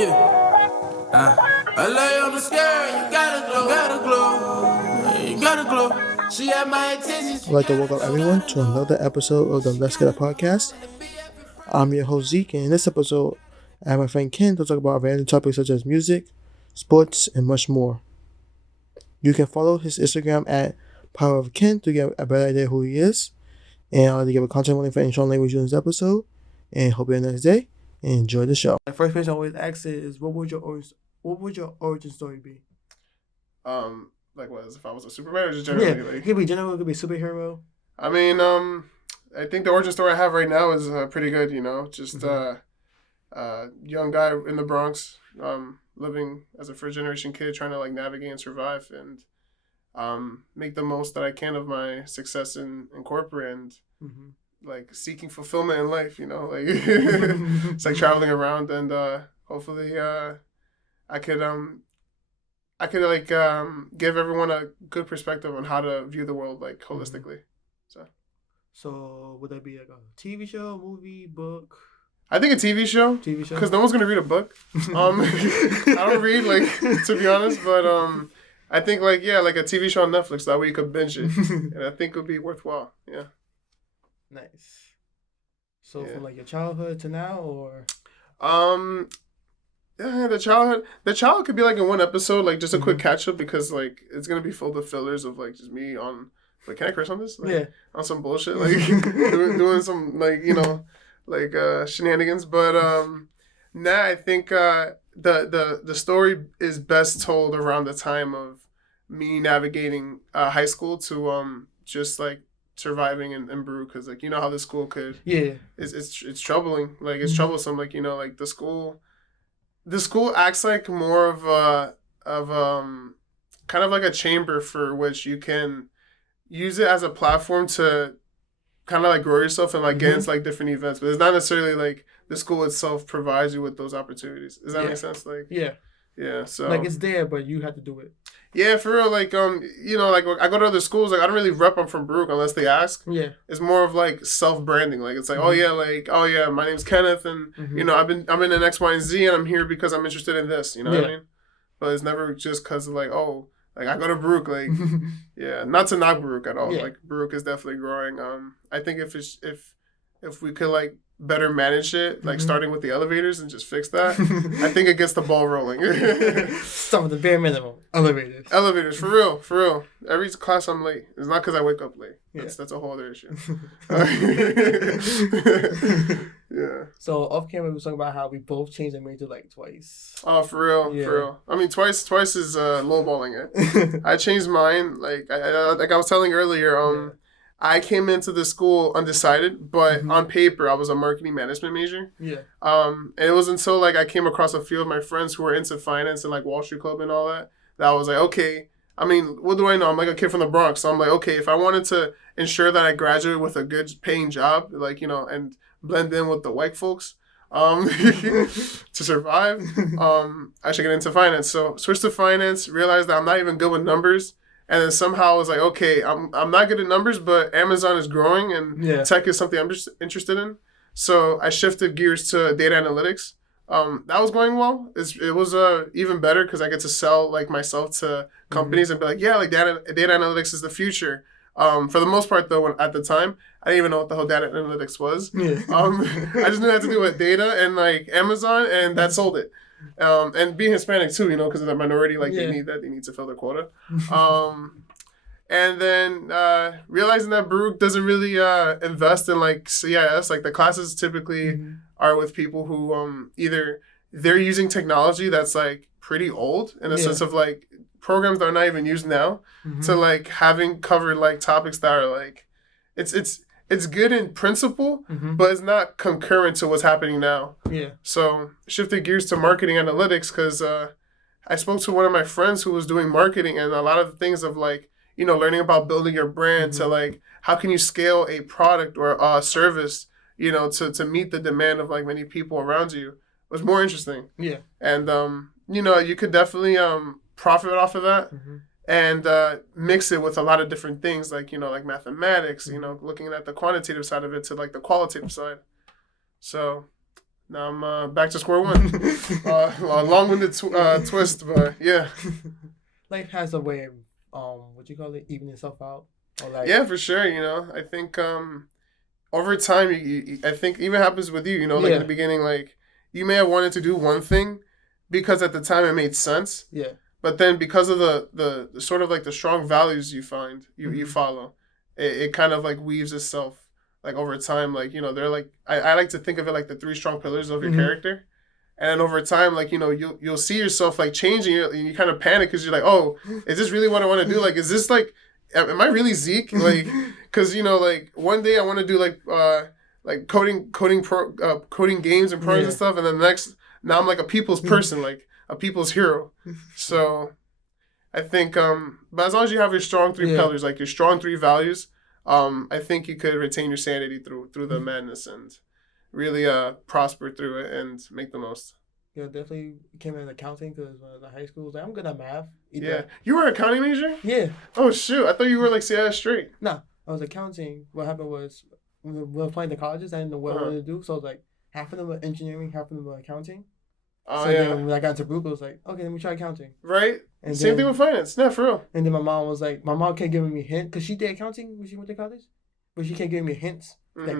Yeah. I lay on the scale, you gotta glow. You gotta glow. She had my attention. I'd like to welcome everyone to another episode of the Let's Get a Podcast. I'm your host Zeke, and in this episode, I have my friend Ken to talk about random topics such as music, sports, and much more. You can follow his Instagram at Power of Ken to get a better idea who he is. And I'd like to give a content warning for any strong language in this episode. And hope you have a nice day and enjoy the show. The first question I always ask is, what would your origin story be? Like what? If I was a Superman or just generally? Yeah, it could be general, it could be superhero. I mean, I think the origin story I have right now is pretty good. You know, just young guy in the Bronx, living as a first generation kid, trying to like navigate and survive and make the most that I can of my success in corporate and like seeking fulfillment in life. You know, like it's like traveling around and hopefully I could like give everyone a good perspective on how to view the world like holistically. So would that be like a TV show, movie, book? I think a TV show. TV show. Because no one's gonna read a book. I don't read, like, to be honest, but I think like a TV show on Netflix, that way you could binge it, and I think it would be worthwhile. Yeah. Nice. So from like your childhood to now, or yeah, the childhood could be like in one episode, like just a quick catch up, because like it's gonna be filled with fillers of like just me on. Like, can I curse on this? Like, yeah. On some bullshit, like doing some like shenanigans. But I think the story is best told around the time of me navigating high school to just like surviving in Brew, because like you know how the school could it's troubling, like it's troublesome, like you know like the school acts like more of kind of like a chamber for which you can use it as a platform to kind of like grow yourself and like get into like different events, but it's not necessarily like the school itself provides you with those opportunities. Does that make sense? Like yeah. So like it's there, but you have to do it. Yeah, for real. Like you know, like I go to other schools, like I don't really rep them from Brook unless they ask. Yeah, it's more of like self branding. Like it's like oh yeah, my name's Kenneth, and you know I'm in an X, Y, and Z, and I'm here because I'm interested in this. You know what I mean? But it's never just because of like like I go to Baruch, like yeah, not to knock Baruch at all. Yeah. Like Baruch is definitely growing. I think if we could like better manage it, like starting with the elevators and just fix that, I think it gets the ball rolling. Some of the bare minimum elevators for real. Every class I'm late. It's not because I wake up late. That's a whole other issue. Yeah. So off camera we were talking about how we both changed our major like twice. Oh, for real. I mean, twice is lowballing it. I changed mine. Like I was telling earlier. I came into the school undecided, but on paper I was a marketing management major. Yeah. And it was until like I came across a few of my friends who were into finance and like Wall Street Club and all that I was like, okay. I mean, what do I know? I'm like a kid from the Bronx, so I'm like, okay, if I wanted to ensure that I graduate with a good paying job, like you know, and blend in with the white folks, to survive, I should get into finance. So switched to finance, realized that I'm not even good with numbers. And then somehow I was like, okay, I'm not good at numbers, but Amazon is growing and tech is something I'm just interested in. So I shifted gears to data analytics. That was going well. It was even better because I get to sell like myself to companies and be like, yeah, like data analytics is the future. For the most part, though, at the time, I didn't even know what the whole data analytics was. Yeah. I just knew it had to do with data and like Amazon, and that sold it. And being Hispanic too, you know, because of the minority, like they need to fill their quota. And then realizing that Baruch doesn't really invest in like CIS, like the classes typically are with people who either they're using technology that's like pretty old in a sense of like programs that are not even used now to like having covered like topics that are like it's good in principle, but it's not concurrent to what's happening now. Yeah. So shifted gears to marketing analytics because I spoke to one of my friends who was doing marketing, and a lot of the things of like, you know, learning about building your brand to like, how can you scale a product or a service, you know, to meet the demand of like many people around you was more interesting. Yeah. And, you know, you could definitely profit off of that. And mix it with a lot of different things, like, you know, like mathematics, you know, looking at the quantitative side of it to like the qualitative side. So Now I'm back to square one. A long-winded twist, but yeah. Life has a way of what you call it, evening itself out, or like Yeah, for sure. I think over time, I think even happens with you. Like in the beginning, like you may have wanted to do one thing because at the time it made sense. Yeah. But then because of the sort of like the strong values you find, you follow, it kind of like weaves itself like over time. Like, they're like, I like to think of it like the three strong pillars of your character. And then over time, like, you'll see yourself like changing and you kind of panic because you're like, oh, is this really what I want to do? Like, is this like, am I really Zeke? Like, because, like one day I want to do like coding games and programs and stuff. And then the next, now I'm like a people's person, like a people's hero. So I think, but as long as you have your strong three pillars, like your strong three values, I think you could retain your sanity through the madness and really prosper through it and make the most. Yeah, definitely came in accounting because when I was in high school, I was like, I'm good at math. Yeah. You were an accounting major? Yeah. Oh, shoot. I thought you were like CIS straight. No, I was accounting. What happened was when we were applying to colleges, I didn't know what I wanted to do. So I was like, half of them were engineering, half of them were accounting. Oh, so yeah. then when I got into Brook, I was like, okay, let me try accounting. Right? And Same thing with finance. No, for real. And then my mom was like, my mom kept giving me hints because she did accounting when she went to college. But she kept giving me hints that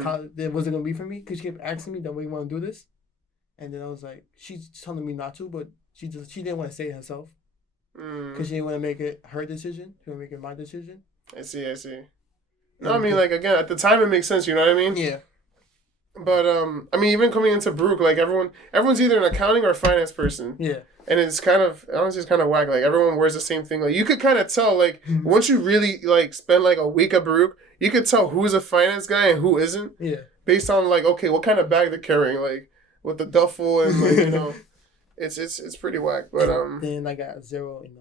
wasn't going to be for me because she kept asking me that way you want to do this. And then I was like, she's telling me not to, but she didn't want to say it herself because she didn't want to make it her decision. She wanted to make it my decision. I see. No, I mean, like, again, at the time it makes sense, you know what I mean? Yeah. But, I mean, even coming into Brook, like, everyone's either an accounting or a finance person. Yeah. And it's kind of, honestly, it's kind of whack. Like, everyone wears the same thing. Like, you could kind of tell, like, once you really, like, spend, like, a week at Baruch, you could tell who's a finance guy and who isn't. Yeah. Based on, like, okay, what kind of bag they're carrying, like, with the duffel and, like, it's pretty whack. But, Then I got 0 in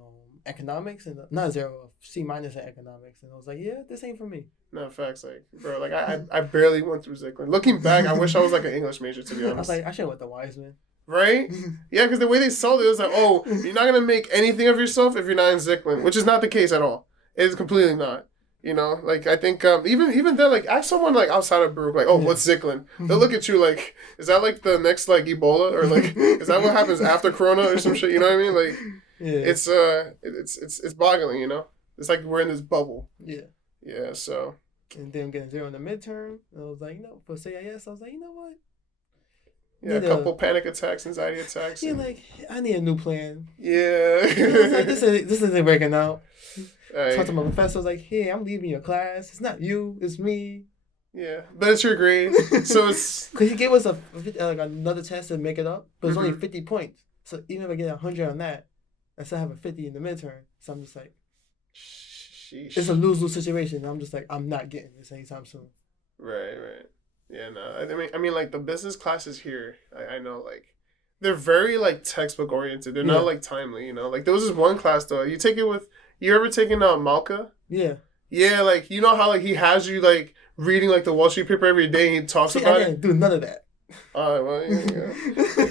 economics, and not 0, C- in economics. And I was like, yeah, this ain't for me. No, facts. Like, bro, like, I barely went through Zeke. Looking back, I wish I was, like, an English major, to be honest. I was like, I should have went to Wiseman. Right? Yeah, because the way they sold it was like, oh, you're not going to make anything of yourself if you're not in Zicklin, which is not the case at all. It is completely not. Like, I think even then, like, ask someone, like, outside of Baruch, like, oh, what's Zicklin? They'll look at you like, is that, like, the next, like, Ebola? Or, like, is that what happens after Corona or some shit? You know what I mean? Like, it's boggling, It's like we're in this bubble. Yeah. Yeah, so. And then getting 0 in the midterm, and I was like, for CIS, I was like, you know what? Yeah, a couple panic attacks, anxiety attacks. Yeah, like, I need a new plan. Yeah. I was like, this isn't working out. Right. Talked to my professor, I was like, hey, I'm leaving your class. It's not you, it's me. Yeah, but it's your grade. So it's... Because he gave us another test to make it up, but it's only 50 points. So even if I get 100 on that, I still have a 50 in the midterm. So I'm just like, sheesh. It's a lose-lose situation. I'm just like, I'm not getting this anytime soon. Right. Yeah, no. I mean, like, the business classes here, I know, like, they're very, like, textbook oriented. They're not, like, timely, Like, there was this one class, though. You ever taken Malka? Yeah. Yeah, like, how, like, he has you, like, reading, like, the Wall Street paper every day and he talks about it? I didn't do none of that. Well, yeah.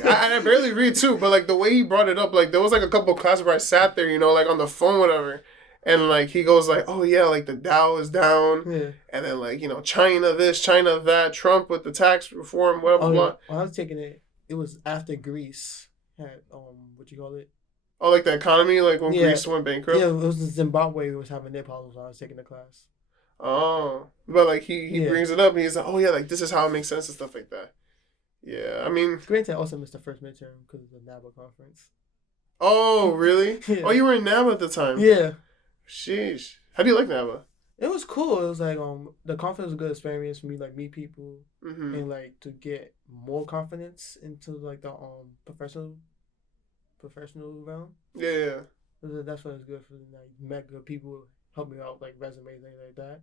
I barely read, too, but, like, the way he brought it up, like, there was, like, a couple of classes where I sat there, like, on the phone, whatever. And, like, he goes, like, oh, yeah, like, the Dow is down. Yeah. And then, like, China this, China that, Trump with the tax reform, blah, blah, blah. When I was taking it, it was after Greece had, what you call it? Oh, like the economy, like when Greece went bankrupt? Yeah, it was Zimbabwe who was having their problems when I was taking the class. Oh. But, like, he brings it up and he's like, oh, yeah, like, this is how it makes sense and stuff like that. Yeah, I mean... Granted, I also missed the first midterm because of the NABA conference. Oh, really? Yeah. Oh, you were in NABA at the time? Yeah. Sheesh. How do you like NABA? It was cool. It was like the conference was a good experience for me, like meet people and like to get more confidence into like the professional realm. Yeah. That's what it was good for. Like met good people, helped me out like resumes, things like that.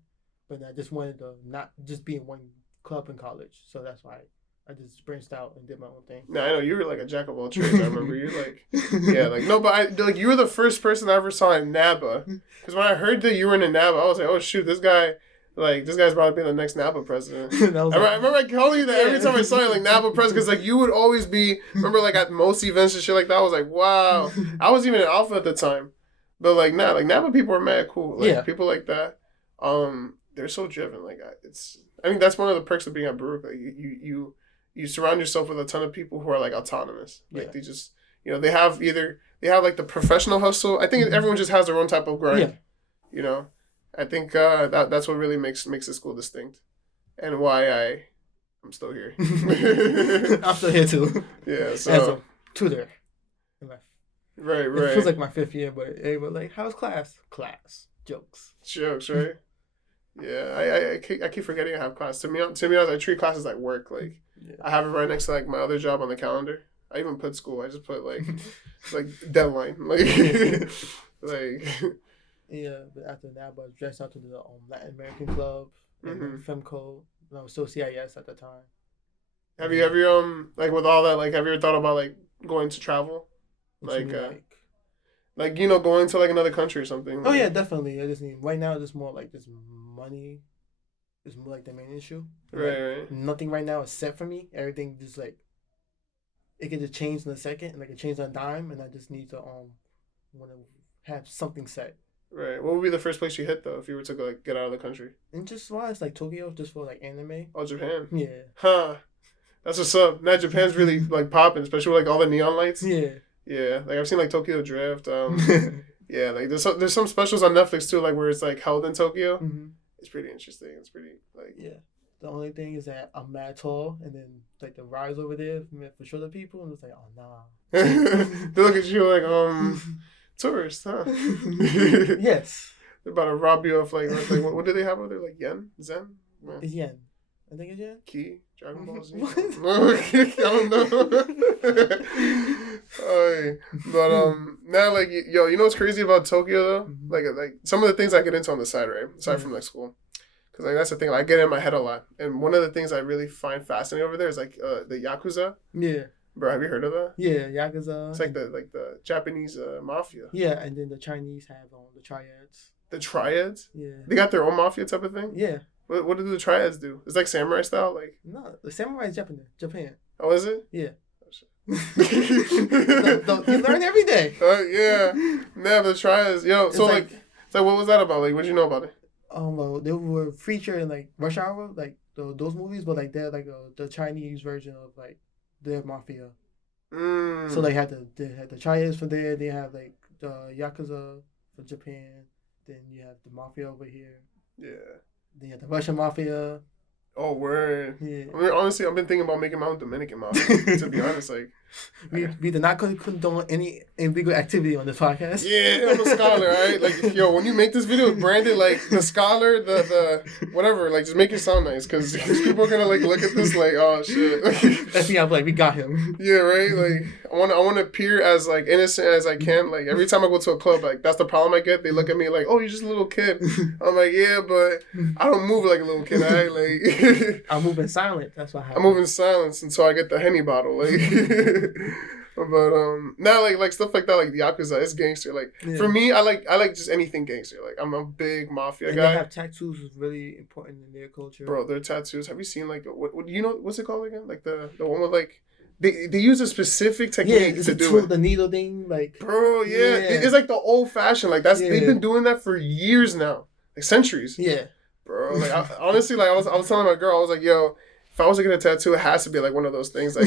But I just wanted to not just be in one club in college, so that's why I just branched out and did my own thing. No, I know you were like a jack of all trades. I remember you but you were the first person I ever saw in NABA. Because when I heard that you were in a NABA, I was like, oh shoot, this guy's probably being the next NABA president. I remember I calling you that every time I saw you, like NABA president, because like you would always be. Remember, like at most events and shit like that. I was like, wow. I was even in Alpha at the time, but like NABA people are mad cool. Like people like that. They're so driven. Like I think that's one of the perks of being at Baruch. Like you surround yourself with a ton of people who are like autonomous. Like Yeah. they just, they have like the professional hustle. I think everyone just has their own type of grind. Yeah. You know, I think that's what really makes the school distinct, and why I'm still here. I'm still here too. Yeah. So as a tutor. Right. It feels like my 5th year, but they were like, "How's class?" Class jokes. Jokes, right? Yeah, I keep forgetting I have class. To be honest, I treat classes like work. Like I have it right next to like my other job on the calendar. I even put school. I just put like deadline. Like Yeah, but after that, I was dressed out to the Latin American club, and FEMCO. And I was still CIS at the time. Have you like with all that, like have you ever thought about like going to travel? Like going to like another country or something. Oh yeah, definitely. I just need right now. It's more like this money is more like the main issue. Right. Nothing right now is set for me. Everything just like it can just change in a second, and like it change on a dime, and I just need to want to have something set. Right. What would be the first place you hit though if you were to like get out of the country? And just why it's like Tokyo, just for like anime. Oh, Japan. Yeah. Huh. That's what's up. Now Japan's really like popping, especially with like all the neon lights. Yeah. Yeah, like I've seen like Tokyo Drift. Yeah, like there's some specials on Netflix too, like where it's like held in Tokyo. Mm-hmm. It's pretty interesting. It's pretty like The only thing is that I'm mad tall, and then like the rides over there for shorter people, and it's like, oh nah. They look at you like tourist, huh? Yes. They're about to rob you of like what do they have over there? Like zen? Yeah. It's yen. I think it's yen. Key. Dragon Ball Z. What? I don't know. But now like you know what's crazy about Tokyo though? Like some of the things I get into on the side, right? Aside from like school, because like that's the thing. Like, I get in my head a lot, and one of the things I really find fascinating over there is like the Yakuza. Yeah. Bro, have you heard of that? Yeah, Yakuza. It's like the Japanese mafia. Yeah, and then the Chinese have the triads. The triads? Yeah. They got their own mafia type of thing? Yeah. What do the triads do? It's like samurai style? Like No, the samurai is Japan. Oh, is it? Yeah. Oh, You learn every day. Yeah. Nah, the triads. Yo, so like what was that about? Like, what did you know about it? Well, they were featured in like Rush Hour, like those movies, but like they're like the Chinese version of like their mafia. So they had the triads for there. They have like the Yakuza for Japan. Then you have the mafia over here. Yeah. Then you have the Russian mafia. Oh, word. Yeah. I mean, honestly, I've been thinking about making my own Dominican mafia, to be honest. Like, we did not condone any illegal activity on this podcast. Yeah, I'm a scholar, right? Like, yo, when you make this video, brand it like the scholar, the whatever. Like, just make it sound nice, because people are gonna like look at this like, oh shit. That's me. I'm like, we got him. Yeah, right. Like, I want to appear as like innocent as I can. Like, every time I go to a club, like that's the problem I get. They look at me like, oh, you're just a little kid. I'm like, yeah, but I don't move like a little kid. I like. I move in silence. That's what happens. I move in silence until I get the Henny bottle. Like, but now like stuff like that, like the Yakuza, it's gangster. Like for me, I like just anything gangster. Like I'm a big mafia guy. They have tattoos is really important in their culture. Bro, their tattoos. Have you seen like what you know? What's it called again? Like the one with like. They use a specific technique to do it. The needle thing, like. Bro, yeah. It's like the old fashioned. Like they've been doing that for years now, like centuries. Yeah. Bro, like honestly, like I was telling my girl, I was like, yo, if I was to get a tattoo, it has to be like one of those things, like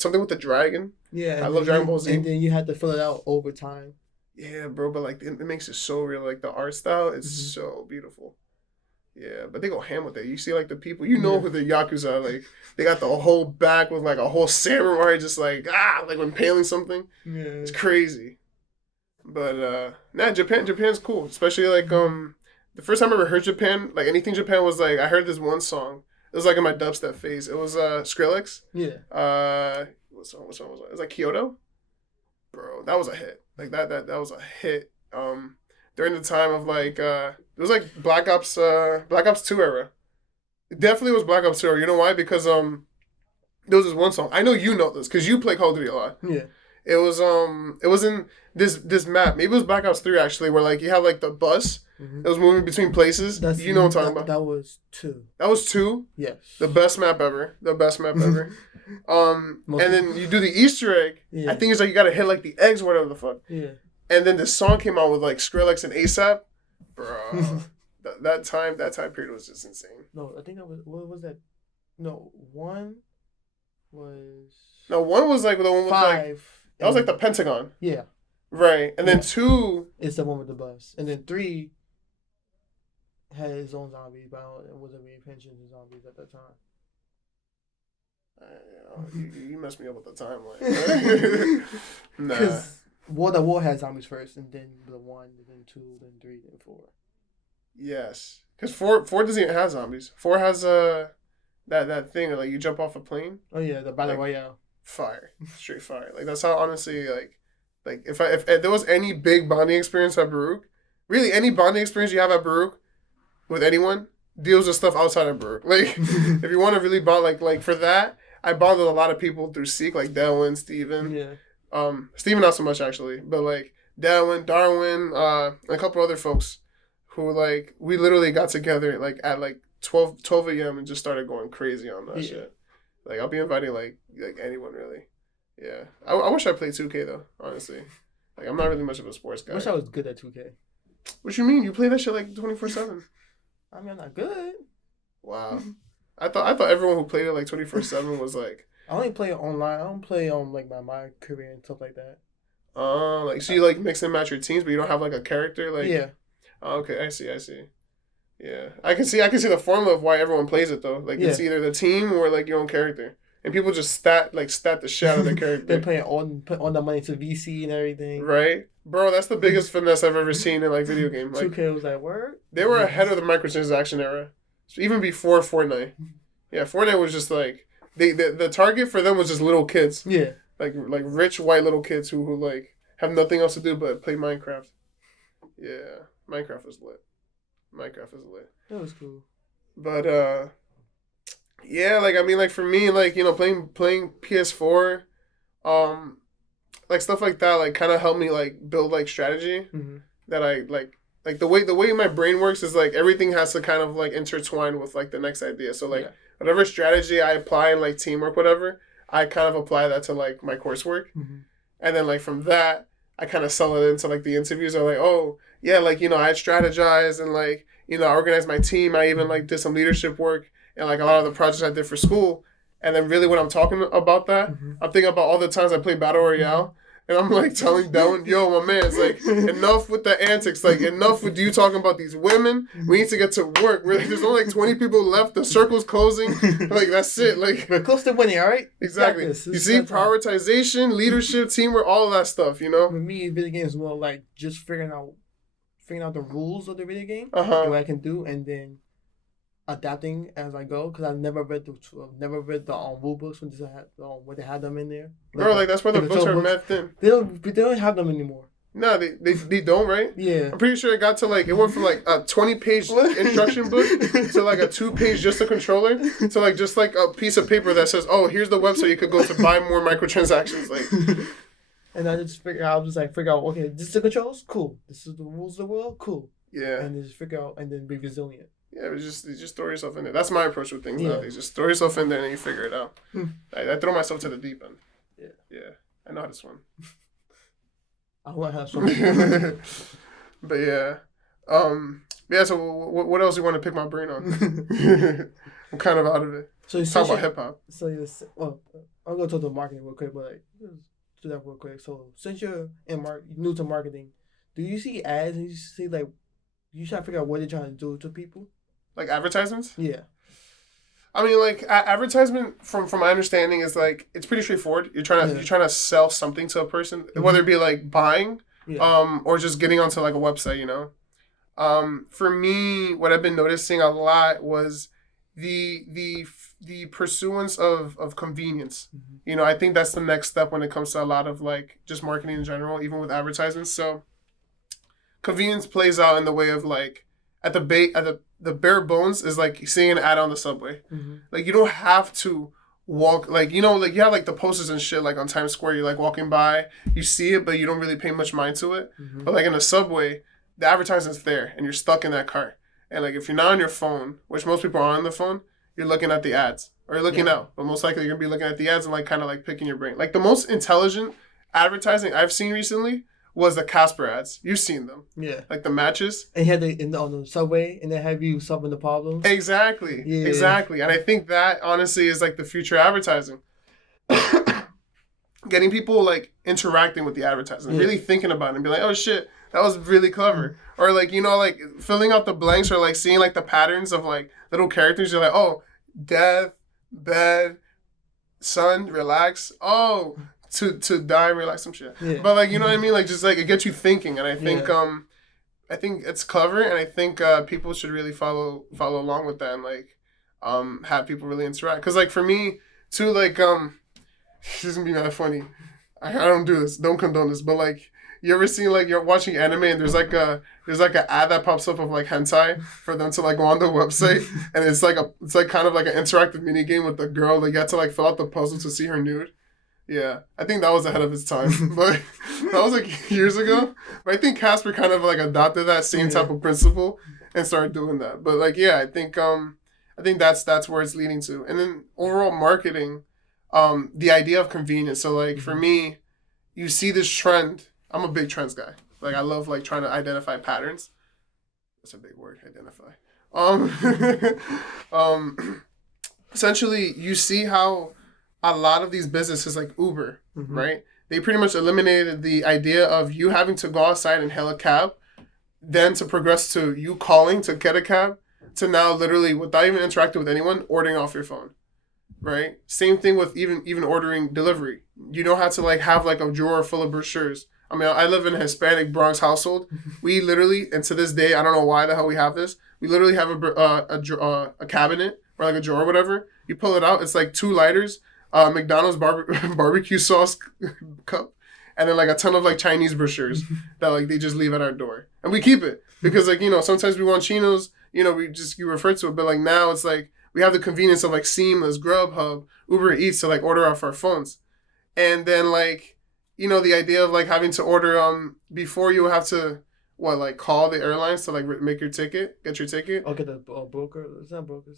something with the dragon. Yeah, I love Dragon Ball Z. And then you have to fill it out over time. Yeah, bro, but like it makes it so real. Like the art style is so beautiful. Yeah, but they go ham with it. You see, like the people, who the Yakuza are, like they got the whole back with like a whole samurai, just like like impaling something. Yeah, it's crazy. But Japan's cool, especially like the first time I ever heard Japan, like anything Japan was like, I heard this one song. It was like in my dubstep phase. It was Skrillex. Yeah. What song was it? It was like Kyoto. Bro, that was a hit. Like that was a hit. During the time of like it was like Black Ops 2 era. It definitely was Black Ops 2 era. You know why? Because there was this one song. I know you know this because you play Call of Duty a lot. Yeah. It was in this map. Maybe it was Black Ops 3 actually, where like you have like the bus. It was moving between places. You know what I'm talking about? That was 2. That was 2? Yes. The best map ever. And then you do the Easter egg. Yeah. I think it's like you gotta hit like the eggs or whatever the fuck. Yeah. And then this song came out with like Skrillex and ASAP. Bro. that time period was just insane. No, I think that was, what was that? No, 1 was... No, 1 was like the one with 5. like... That was like the Pentagon. Yeah. Right. And then 2... It's the one with the bus. And then 3 had his own zombies, but it wasn't really pensions and zombies at that time. You messed me up with the timeline. Nah. Because the war had zombies first, and then the 1, and then 2, then 3, then 4. Yes. Because 4 doesn't even have zombies. 4 has that thing like you jump off a plane. Oh yeah, the battle royale. Fire, straight fire. Like that's how honestly like if there was any big bonding experience at Baruch, really any bonding experience you have at Baruch with anyone deals with stuff outside of Baruch. Like if you want to really bond, like for that, I bonded a lot of people through Zeke, like Delwyn, Steven. Yeah. Steven not so much actually, but like Delwyn, Darwin, and a couple other folks who like we literally got together like at like 12 a.m. and just started going crazy on that shit. Like, I'll be inviting, like anyone, really. Yeah. I wish I played 2K, though, honestly. Like, I'm not really much of a sports guy. I wish I was good at 2K. What you mean? You play that shit, like, 24/7. I mean, I'm not good. Wow. I thought everyone who played it, like, 24/7 was, like... I only play it online. I don't play on, like, my career and stuff like that. Like, so you, like, mix and match your teams, but you don't have, like, a character? Like... Yeah. Oh, okay, I see. Yeah, I can see the formula of why everyone plays it though. Like it's either the team or like your own character, and people just stat the shit out of their character. They're playing put all the money to VC and everything. Right, bro. That's the biggest finesse I've ever seen in like video game. Like, 2K was like word. They were ahead of the microtransaction era, so even before Fortnite. Yeah, Fortnite was just like the target for them was just little kids. Yeah, like rich white little kids who like have nothing else to do but play Minecraft. Yeah, Minecraft is lit. That was cool. But yeah, like I mean, like for me, like you know, playing PS4, like stuff like that, like kind of helped me like build like strategy. Mm-hmm. That I like the way my brain works is like everything has to kind of like intertwine with like the next idea. So like whatever strategy I apply in like teamwork, whatever, I kind of apply that to like my coursework, and then like from that, I kind of sell it into like the interviews. Are like, oh yeah, like you know, I strategized and like you know, I organized my team. I even like did some leadership work and like a lot of the projects I did for school. And then really when I'm talking about that, I'm thinking about all the times I played Battle Royale. And I'm like telling Dylan, yo, my man, it's like enough with the antics. Like enough with you talking about these women. We need to get to work. Really, there's only like 20 people left. The circle's closing. Like that's it. Like we're close to winning, all right? Exactly. You see, prioritization, leadership, teamwork, all of that stuff. You know. For me, video games is more like just figuring out the rules of the video game and what I can do, and then adapting as I go. Because I've never read the rule books when they had them in there. Bro, like that's why the books are mad thin. They don't have them anymore. No, they don't, right? Yeah. I'm pretty sure it got to like, it went from like a 20-page instruction book to like a 2-page just a controller to like just like a piece of paper that says, oh, here's the website you could go to buy more microtransactions. Like. And I just figure out, okay, this is the controls? Cool. This is the rules of the world? Cool. Yeah. And then just figure out, and then be resilient. Yeah, just throw yourself in there. That's my approach with things nowadays. Just throw yourself in there and then you figure it out. I throw myself to the deep end. Yeah. I know how to swim. I want to have swim. But yeah. Yeah, so what else you want to pick my brain on? I'm kind of out of it. So talk about hip-hop. So I'm going to talk to marketing real quick, but like, do that real quick. So since you're new to marketing, do you see ads and you see like you try to figure out what they're trying to do to people? Like advertisements? Yeah. I mean, like advertisement from my understanding is like it's pretty straightforward. You're trying to sell something to a person, whether it be like buying, or just getting onto like a website. You know, for me, what I've been noticing a lot was the pursuance of convenience. You know, I think that's the next step when it comes to a lot of like just marketing in general, even with advertisements. So convenience plays out in the way of like at the bare bones is like seeing an ad on the subway. Like you don't have to walk, like you know, like you have like the posters and shit like on Times Square, you're like walking by, you see it but you don't really pay much mind to it. But like in a subway, the advertisement's there and you're stuck in that car. And like if you're not on your phone, which most people are on the phone, you're looking at the ads. Or you're looking out. But most likely you're going to be looking at the ads and like kind of like picking your brain. Like the most intelligent advertising I've seen recently was the Casper ads. You've seen them. Yeah. Like the matches. And you had on the subway and they have you solving the problems. Exactly. Yeah. Exactly. And I think that honestly is like the future advertising. getting people like interacting with the advertising, really thinking about it and be like, oh shit, that was really clever. Or like, you know, like filling out the blanks or like seeing like the patterns of like little characters. You're like, oh, death, bed, sun, relax. Oh, to die, relax, some shit. Yeah. But like, you know what I mean? Like just like it gets you thinking. And I think I think it's clever, and I think people should really follow along with that and like have people really interact. Cause like for me too, like this is gonna be mad funny. I don't do this. Don't condone this. But like, you ever seen like you're watching anime and there's like an ad that pops up of like hentai for them to like go on the website and it's like kind of like an interactive mini game with the girl. Like you have to like fill out the puzzle to see her nude. Yeah, I think that was ahead of its time, but that was like years ago. But I think Casper kind of like adopted that same type of principle and started doing that. But like, yeah, I think that's where it's leading to. And then overall marketing. The idea of convenience. So like for me, you see this trend. I'm a big trends guy. Like I love like trying to identify patterns. That's a big word, identify. Essentially you see how a lot of these businesses like Uber, right? They pretty much eliminated the idea of you having to go outside and hail a cab, then to progress to you calling to get a cab, to now literally without even interacting with anyone, ordering off your phone. Right? Same thing with even ordering delivery. You don't have to like have like a drawer full of brochures. I mean, I live in a Hispanic Bronx household. We literally, and to this day, I don't know why the hell we have this. We literally have a cabinet or like a drawer or whatever. You pull it out, it's like 2 lighters, McDonald's barbecue sauce cup, and then like a ton of like Chinese brochures that like they just leave at our door, and we keep it because like you know sometimes we want chinos. You know you refer to it, but like now it's like. We have the convenience of like Seamless, Grubhub, Uber Eats to like order off our phones. And then like, you know, the idea of like having to order before you have to like call the airlines to like make your ticket, get your ticket. Okay, the broker. It's not broker.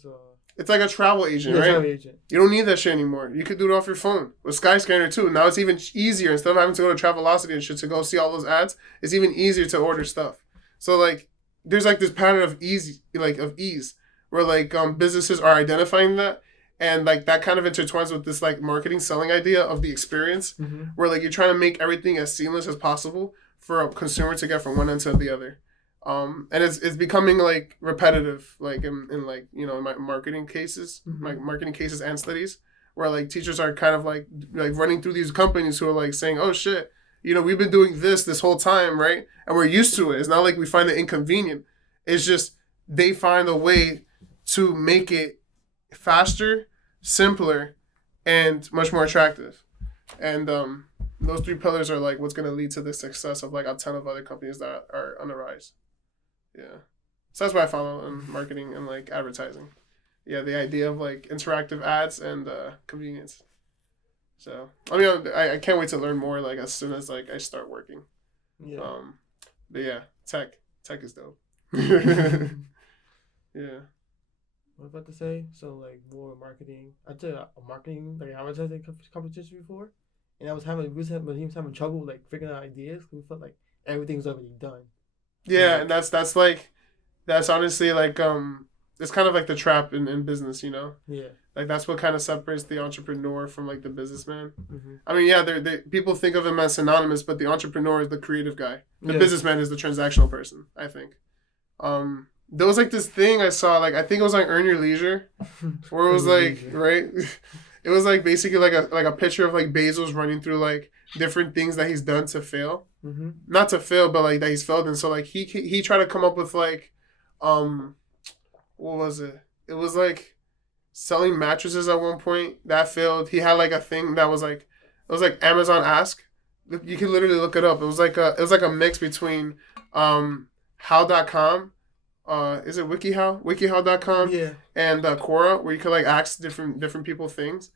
It's like a travel agent, right? Travel agent. You don't need that shit anymore. You could do it off your phone with Skyscanner too. Now it's even easier instead of having to go to Travelocity and shit to go see all those ads. It's even easier to order stuff. So like, there's like this pattern of ease. Where like businesses are identifying that and like that kind of intertwines with this like marketing selling idea of the experience where like you're trying to make everything as seamless as possible for a consumer to get from one end to the other. And it's becoming like repetitive like in like you know in my marketing cases like marketing cases and studies where like teachers are kind of like running through these companies who are like saying, oh shit, you know, we've been doing this whole time, right? And we're used to it. It's not like we find it inconvenient. It's just they find a way to make it faster, simpler, and much more attractive. And those 3 pillars are like what's going to lead to the success of like a ton of other companies that are on the rise. Yeah. So that's what I follow in marketing and like advertising. Yeah, the idea of like interactive ads and convenience. So, I mean, I can't wait to learn more like as soon as like I start working. Yeah. But yeah, tech is dope. Yeah. What was I about to say? So like more marketing. I did a marketing like advertising competition before, and he was having trouble like figuring out ideas because we felt like everything's already done. Yeah, and that's honestly like it's kind of like the trap in business, you know. Yeah. Like that's what kind of separates the entrepreneur from like the businessman. I mean, yeah, they people think of him as synonymous, but the entrepreneur is the creative guy. The businessman is the transactional person, I think. There was like this thing I saw, like I think it was like Earn Your Leisure, where it was like right, it was like basically like a picture of like Bezos running through like different things that he's done to fail, not to fail, but like that he's failed in. So like he tried to come up with like, what was it? It was like selling mattresses at one point that failed. He had like a thing that was like it was like Amazon Ask. You can literally look it up. It was like a mix between how.com. Is it wikihow.com and Quora, where you could like ask different people things,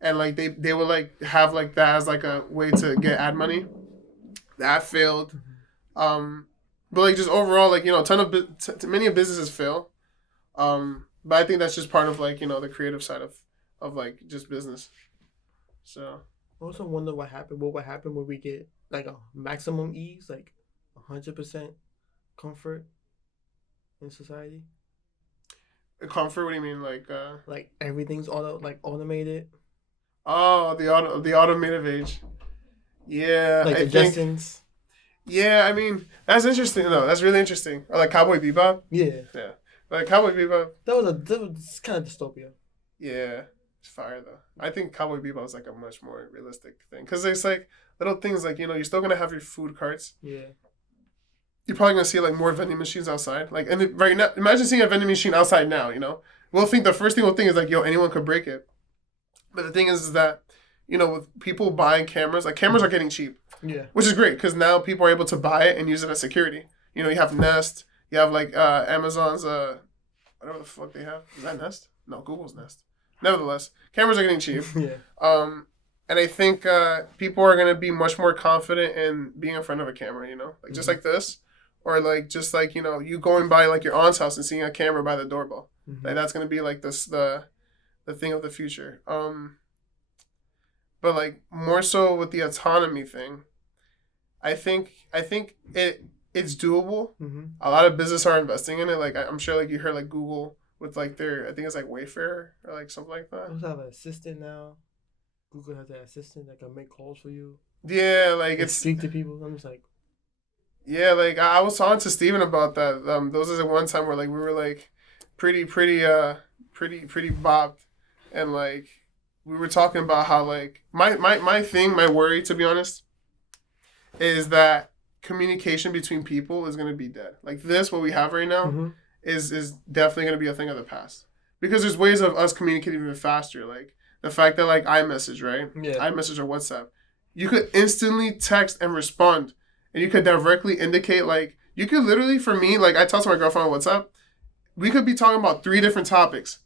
and like they would like have like that as like a way to get ad money. That failed, but like just overall like you know many businesses fail, but I think that's just part of like you know the creative side of like just business. So I also wonder what would happen when we get like a maximum ease, like 100% comfort in society. Comfort? What do you mean? Like everything's automated. Oh, the automated age. Yeah, Like I the think. Jetsons. Yeah, I mean that's interesting though. That's really interesting. Or like Cowboy Bebop. Yeah. Yeah, like Cowboy Bebop. That was kind of dystopia. Yeah, it's fire though. I think Cowboy Bebop is like a much more realistic thing because it's like little things like you're still gonna have your food carts. Yeah. You're probably gonna see like more vending machines outside. Like right now, imagine seeing a vending machine outside now. We'll think the first thing we'll think is like, yo, anyone could break it. But the thing is that, with people buying cameras, like cameras are getting cheap. Yeah. Which is great because now people are able to buy it and use it as security. You have Nest, you have like Amazon's whatever the fuck they have. Is that Nest? No, Google's Nest. Nevertheless, cameras are getting cheap. Yeah. And I think people are gonna be much more confident in being in front of a camera. Like just like this, or like just like you going by like your aunt's house and seeing a camera by the doorbell. Like that's gonna be like this the thing of the future. But like more so with the autonomy thing, I think it's doable. A lot of business are investing in it. Like I'm sure like you heard like Google with like their I think it's like Wayfair or like something like that. They also have an assistant now. Google has an assistant that can make calls for you. Yeah, like it's speak to people. I'm just like. Yeah, like I was talking to Steven about that. There was this one time where like we were like pretty bopped, and like we were talking about how like my worry, to be honest, is that communication between people is gonna be dead. Like what we have right now is definitely gonna be a thing of the past. Because there's ways of us communicating even faster. Like the fact that like iMessage, right? Yeah. iMessage or WhatsApp. You could instantly text and respond. And you could directly indicate like you could literally, for me, like I talked to my girlfriend on WhatsApp, we could be talking about 3 different topics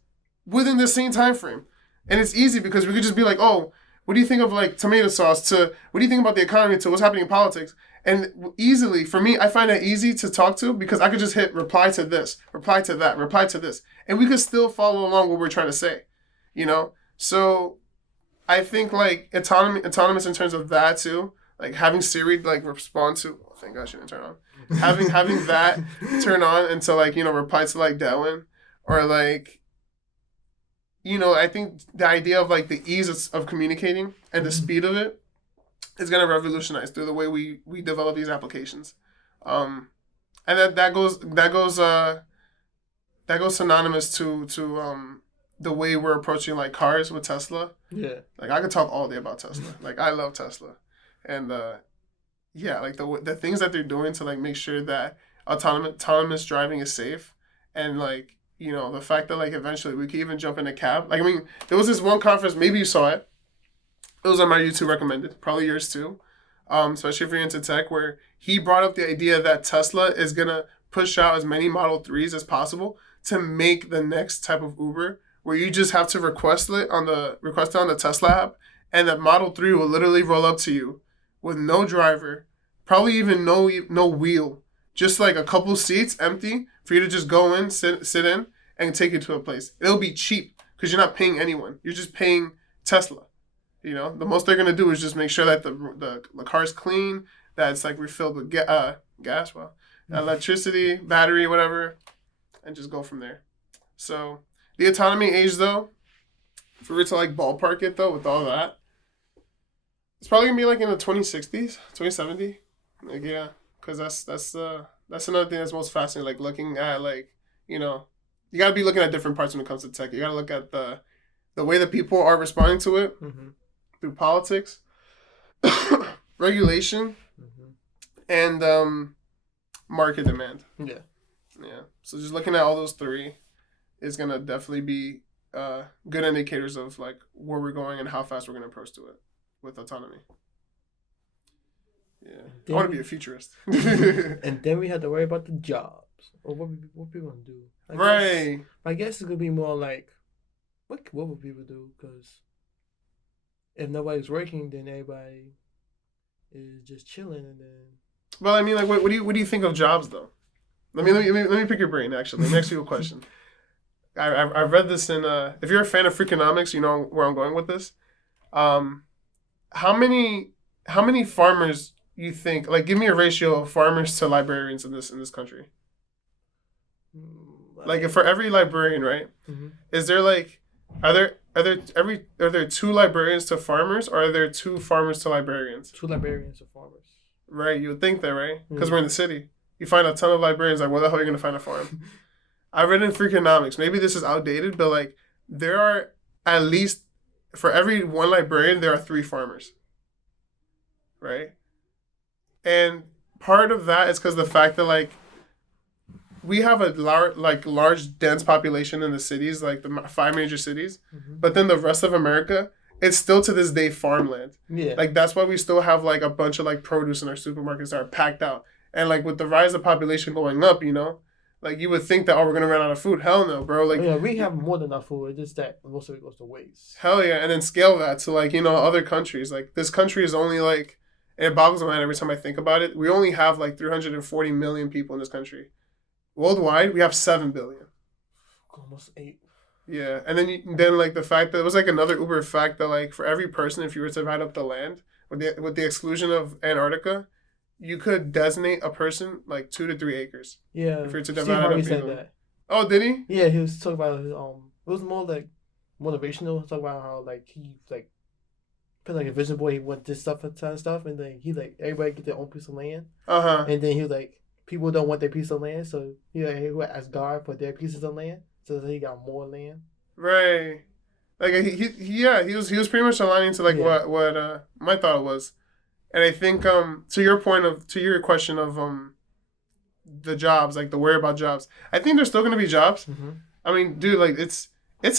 within the same time frame. And it's easy because we could just be like, oh, what do you think of like tomato sauce to what do you think about the economy to what's happening in politics? And easily, for me, I find it easy to talk to because I could just hit reply to this, reply to that, reply to this. And we could still follow along what we're trying to say, So I think like autonomous in terms of that too, like having Siri like respond to, oh, thank God she didn't turn on. Having that turn on and to like, reply to like Delwyn or like, I think the idea of like the ease of communicating and the speed of it is going to revolutionize through the way we develop these applications. And that goes synonymous to the way we're approaching like cars with Tesla. Yeah. Like I could talk all day about Tesla. Like I love Tesla. And yeah, like the things that they're doing to like make sure that autonomous driving is safe, and like the fact that like eventually we could even jump in a cab. Like I mean, there was this one conference, maybe you saw it. It was on my YouTube recommended, probably yours too. Especially if you're into tech, where he brought up the idea that Tesla is gonna push out as many Model 3s as possible to make the next type of Uber, where you just have to request it on the Tesla app, and that Model 3 will literally roll up to you with no driver, probably even no wheel, just like a couple seats empty for you to just go in, sit in, and take you to a place. It'll be cheap because you're not paying anyone. You're just paying Tesla. The most they're gonna do is just make sure that the car's clean, that it's like refilled with gas, electricity, battery, whatever, and just go from there. So the autonomy age though, if we were to like ballpark it though with all that, it's probably gonna be like in the 2060s, 2070. Like yeah, because that's another thing that's most fascinating. Like looking at like you gotta be looking at different parts when it comes to tech. You gotta look at the way that people are responding to it through politics, regulation, and market demand. Yeah. Yeah. So just looking at all those 3 is gonna definitely be good indicators of like where we're going and how fast we're gonna approach to it with autonomy. Yeah, I want to be a futurist. And then we have to worry about the jobs or what people gonna do. I guess it could be more like what would people do? Because if nobody's working, then everybody is just chilling, and then. Well, I mean, like, what do you think of jobs though? Let me pick your brain. Actually, let me ask you a question. I've read this in. If you're a fan of Freakonomics, you know where I'm going with this. How many farmers you think? Like, give me a ratio of farmers to librarians in this country. Like, if for every librarian, right? Is there like, are there are there 2 librarians to farmers, or are there 2 farmers to librarians? 2 librarians to farmers. Right, you would think that, right? Because we're in the city. You find a ton of librarians, like, where the hell are you going to find a farm? I read in Freakonomics, maybe this is outdated, but, like, there are at least, for every 1 librarian, there are 3 farmers. Right? And part of that is because the fact that, like, we have a large, dense population in the cities, like the 5 major cities, but then the rest of America, it's still to this day farmland. Yeah. Like, that's why we still have, like, a bunch of, like, produce in our supermarkets that are packed out. And, like, with the rise of population going up, you know, like, you would think that, oh, we're going to run out of food. Hell no, bro. Like, yeah, we have more than enough food. It's just that most of it goes to waste. Hell yeah. And then scale that to, like, you know, other countries. Like, this country is only, like, and it boggles my mind every time I think about it. We only have, like, 340 million people in this country. Worldwide, we have 7 billion. Almost 8. Yeah, and then like the fact that it was like another uber fact that, like, for every person, if you were to divide up the land with the exclusion of Antarctica, you could designate a person like 2 to 3 acres. Yeah, if you're to Steve divide Harvey it up. said that. Oh, did he? Yeah, he was talking about his, it was more like motivational. Talking about how, like, he like put like a vision board. He went this stuff and stuff, and then he, like, everybody get their own piece of land. And then he was like, people don't want their piece of land, so he would ask God for their pieces of land, so that he got more land. Right. Like, he was pretty much aligning to, like, what my thought was. And I think to your question of the jobs, like the worry about jobs, I think there's still gonna be jobs. I mean, dude, like, it's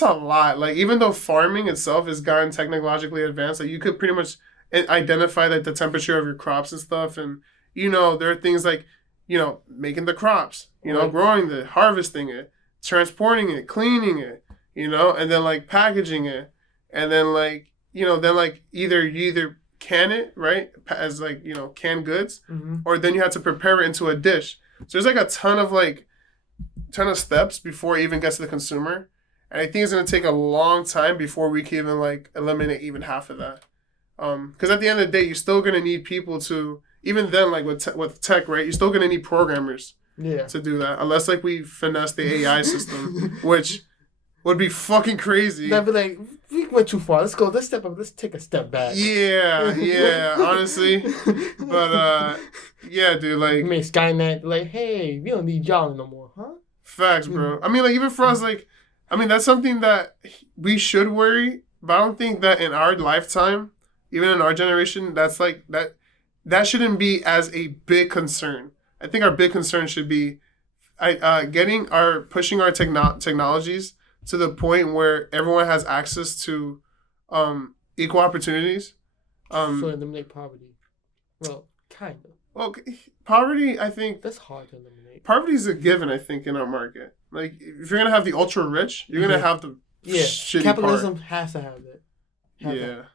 a lot. Like, even though farming itself has gotten technologically advanced, like, you could pretty much identify, like, the temperature of your crops and stuff, and, you know, there are things like, you know, making the crops, you know, growing it, harvesting it, transporting it, cleaning it, you know, and then, like, packaging it, and then, like, you know, then, like, you either can it, right, as, like, you know, canned goods, or then you have to prepare it into a dish. So there's, like, a ton of steps before it even gets to the consumer, and I think it's going to take a long time before we can even, like, eliminate even half of that. Because at the end of the day, you're still going to need people to, even then, like, with tech, right, you're still going to need programmers to do that, unless, like, we finesse the AI system, which would be fucking crazy. That'd be like, we went too far. Let's step up. Let's take a step back. Yeah, honestly. But, yeah, dude, like, I mean, Skynet, like, hey, we don't need y'all no more, huh? Facts, bro. I mean, like, even for us, like, I mean, that's something that we should worry, but I don't think that in our lifetime, even in our generation, that's, like, that shouldn't be as a big concern. I think our big concern should be pushing our technologies to the point where everyone has access to equal opportunities. So eliminate poverty. Well, kind of. Well, poverty, I think... That's hard to eliminate. Poverty is a given, I think, in our market. Like, if you're going to have the ultra-rich, you're going to have the shitty capitalism part. has to have that.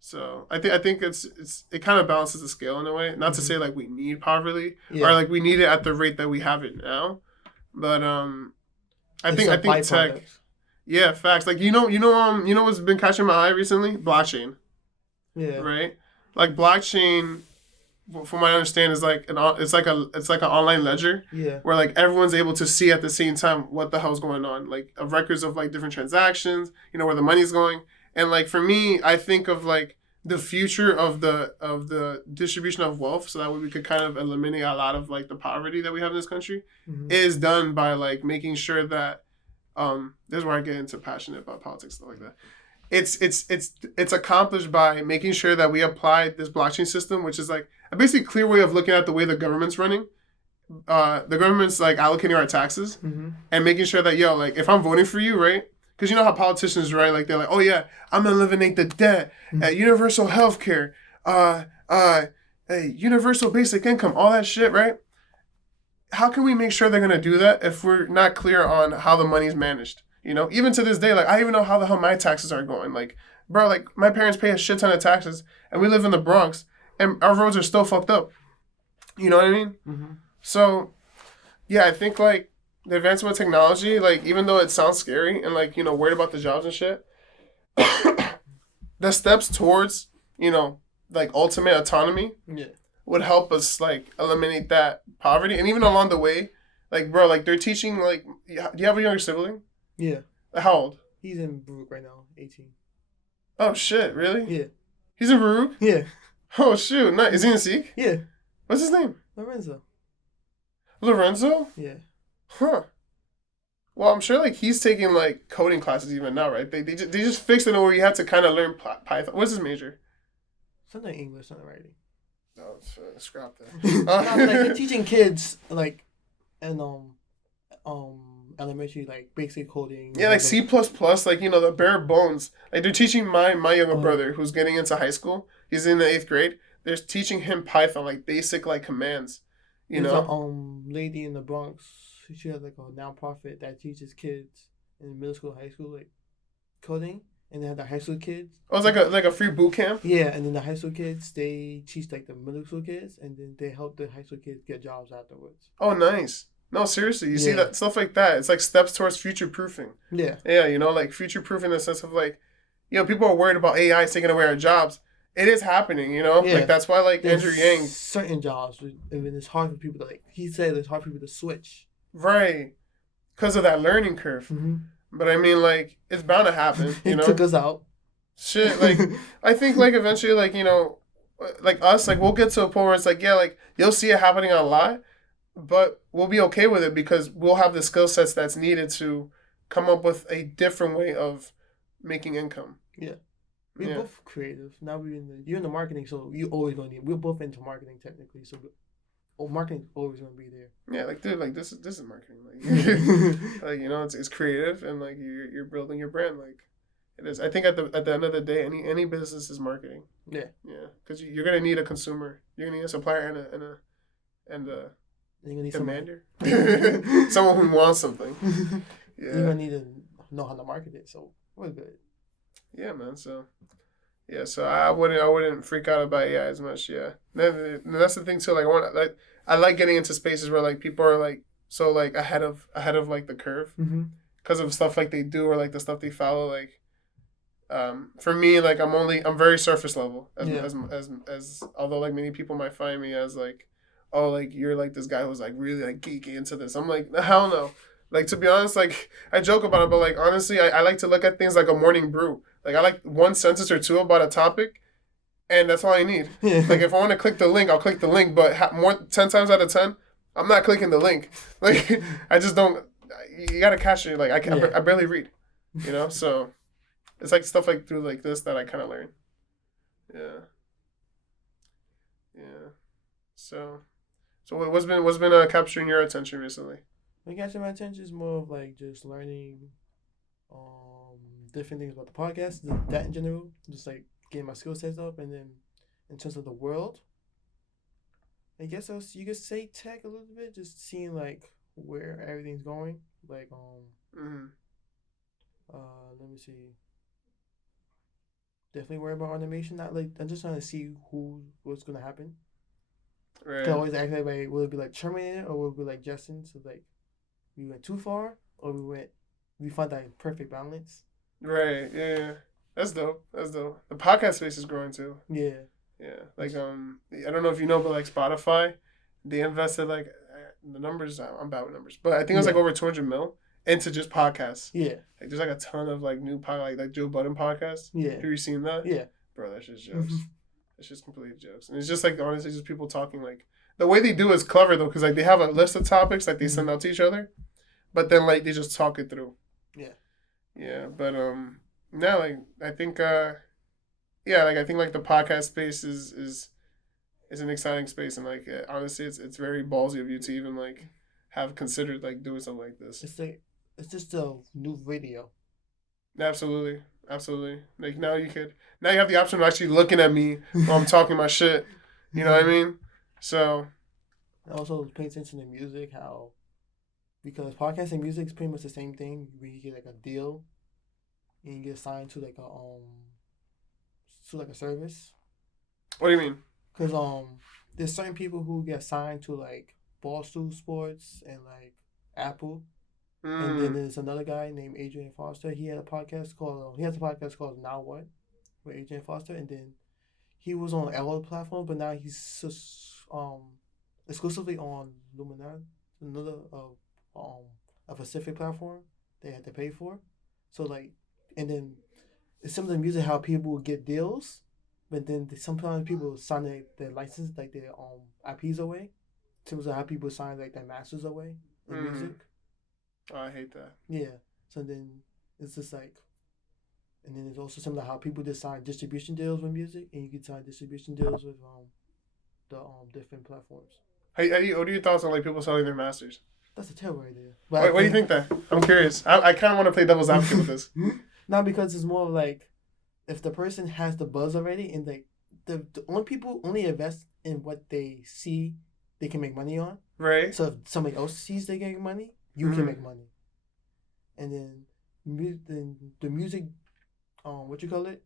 So I think it kind of balances the scale in a way. Not to say, like, we need poverty or, like, we need it at the rate that we have it now, but I think tech. Yeah, facts. Like, you know what's been catching my eye recently? Blockchain. Yeah. Right. Like, blockchain, from what I understand, is like it's like an online ledger. Yeah. Where, like, everyone's able to see at the same time what the hell's going on, like, records of, like, different transactions. You know, where the money's going. And, like, for me, I think of, like, the future of the distribution of wealth, so that way we could kind of eliminate a lot of, like, the poverty that we have in this country, is done by, like, making sure that this is where I get into passionate about politics, stuff like that. It's accomplished by making sure that we apply this blockchain system, which is, like, a basically clear way of looking at the way the government's running. The government's, like, allocating our taxes and making sure that, like, if I'm voting for you, right? Because you know how politicians, right? Like, they're like, oh, yeah, I'm going to eliminate the debt, universal health care, universal basic income, all that shit, right? How can we make sure they're going to do that if we're not clear on how the money's managed? You know, even to this day, like, I don't even know how the hell my taxes are going. Like, bro, like, my parents pay a shit ton of taxes, and we live in the Bronx, and our roads are still fucked up. You know what I mean? So, yeah, I think, like, the advancement of technology, like, even though it sounds scary and, like, you know, worried about the jobs and shit, the steps towards, you know, like, ultimate autonomy would help us, like, eliminate that poverty. And even along the way, like, bro, like, they're teaching, like, do you have a younger sibling? Yeah. How old? He's in Baruch right now, 18. Oh shit! Really? Yeah. He's in Baruch. Yeah. Oh shoot! Nice. Is he in Zeke? Yeah. What's his name? Lorenzo. Lorenzo? Yeah. Huh. Well, I'm sure like he's taking like coding classes even now, right? They just fixed it where you had to kind of learn Python. What's his major? Something English, something writing. Oh, scrap that. Like they're teaching kids like in elementary like basic coding. Yeah, like C++, like the bare bones. Like they're teaching my younger brother who's getting into high school. He's in the 8th grade. They're teaching him Python, like basic like commands. There's a lady in the Bronx. She has like a nonprofit that teaches kids in middle school, high school, like coding, and they have the high school kids. Oh, it's like a free boot camp. Yeah, and then the high school kids they teach like the middle school kids, and then they help the high school kids get jobs afterwards. Oh, nice. No, seriously, you see that stuff like that. It's like steps towards future proofing. Yeah. Yeah, like future proofing in the sense of like, people are worried about AI taking away our jobs. It is happening, Yeah. Like that's why like there's Andrew Yang. Certain jobs, I mean, it's hard for people to like. He said it's hard for people to switch. Right, because of that learning curve. Mm-hmm. But I mean, like, it's bound to happen. It took us out. Shit, like, I think like eventually, like like us, like we'll get to a point where it's like, yeah, like you'll see it happening a lot, but we'll be okay with it because we'll have the skill sets that's needed to come up with a different way of making income. Yeah. We're both creative. Now you're in the marketing, so you always gonna need. We're both into marketing technically, so marketing's always gonna be there. Yeah, like dude, like this is marketing, like like it's creative and like you're building your brand, like it is. I think at the end of the day, any business is marketing. Yeah. Yeah, because you're gonna need a consumer, you're gonna need a supplier and a demander, someone who wants something. Yeah, you're gonna need to know how to market it, so we're good. Yeah, man. So, yeah. So I wouldn't freak out about AI as much. Yeah. That's the thing too. Like I like getting into spaces where like people are like so like ahead of like the curve because of stuff like they do or like the stuff they follow. Like, for me, like I'm very surface level as although like many people might find me as like, oh, like you're like this guy who's like really like geeky into this. I'm like, hell no. Like, to be honest, like, I joke about it, but, like, honestly, I like to look at things like a morning brew. Like, I like one sentence or two about a topic, and that's all I need. Yeah. Like, if I want to click the link, I'll click the link, but 10 times out of 10, I'm not clicking the link. Like, I just don't, you got to catch it. Like, I barely read, So, it's, like, stuff like through, like, this that I kind of learn. Yeah. Yeah. So what's been capturing your attention recently? What catching my attention is more of like just learning different things about the podcast, that in general, just like getting my skill sets up, and then in terms of the world, I guess you could say tech a little bit, just seeing like where everything's going. Like let me see. Definitely worry about automation. Not like I'm just trying to see what's gonna happen. Right. I always ask everybody, will it be like Terminator or will it be like Justin? So like, we went too far or we found that perfect balance. Right. Yeah. That's dope. The podcast space is growing too. Yeah. Yeah. Like I don't know if you know, but like Spotify, they invested like the numbers. I'm bad with numbers, but I think it was like over 200 mil into just podcasts. Yeah. Like there's like a ton of like new like Joe Budden podcasts. Yeah. Have you seen that? Yeah. Bro, that's just jokes. It's just complete jokes, and it's just like honestly just people talking. Like the way they do is clever though, because like they have a list of topics like they send out to each other, but then like they just talk it through. Yeah. Yeah, but now like I think I think like the podcast space is an exciting space, and like honestly it's very ballsy of you to even like have considered like doing something like this. It's just a new radio. Absolutely. Like now you have the option of actually looking at me while I'm talking my shit. You know what I mean? So. And also pay attention to music, because podcasting music is pretty much the same thing. Where you get like a deal, and you get signed to like a service. What do you mean? Because there's certain people who get signed to like Barstool Sports and like Apple. And then there's another guy named Adrian Foster. He has a podcast called Now What with Adrian Foster, and then he was on all platforms, but now he's just, exclusively on Luminar, another a Pacific platform they had to pay for. So like and then it's similar to music how people get deals, but then sometimes people sign their license like their IPs away. Similar to how people sign like their masters away in music. Oh, I hate that. Yeah. So then it's just like, and then it's also similar to how people just sign distribution deals with music, and you can sign distribution deals with the different platforms. What are your thoughts on like people selling their masters? That's a terrible idea. Why do you think that? I'm curious. I kind of want to play devil's advocate with this. Not because it's more like if the person has the buzz already, and like the only people only invest in what they see they can make money on. Right. So if somebody else sees they can make money, you can make money. And then the music, what you call it?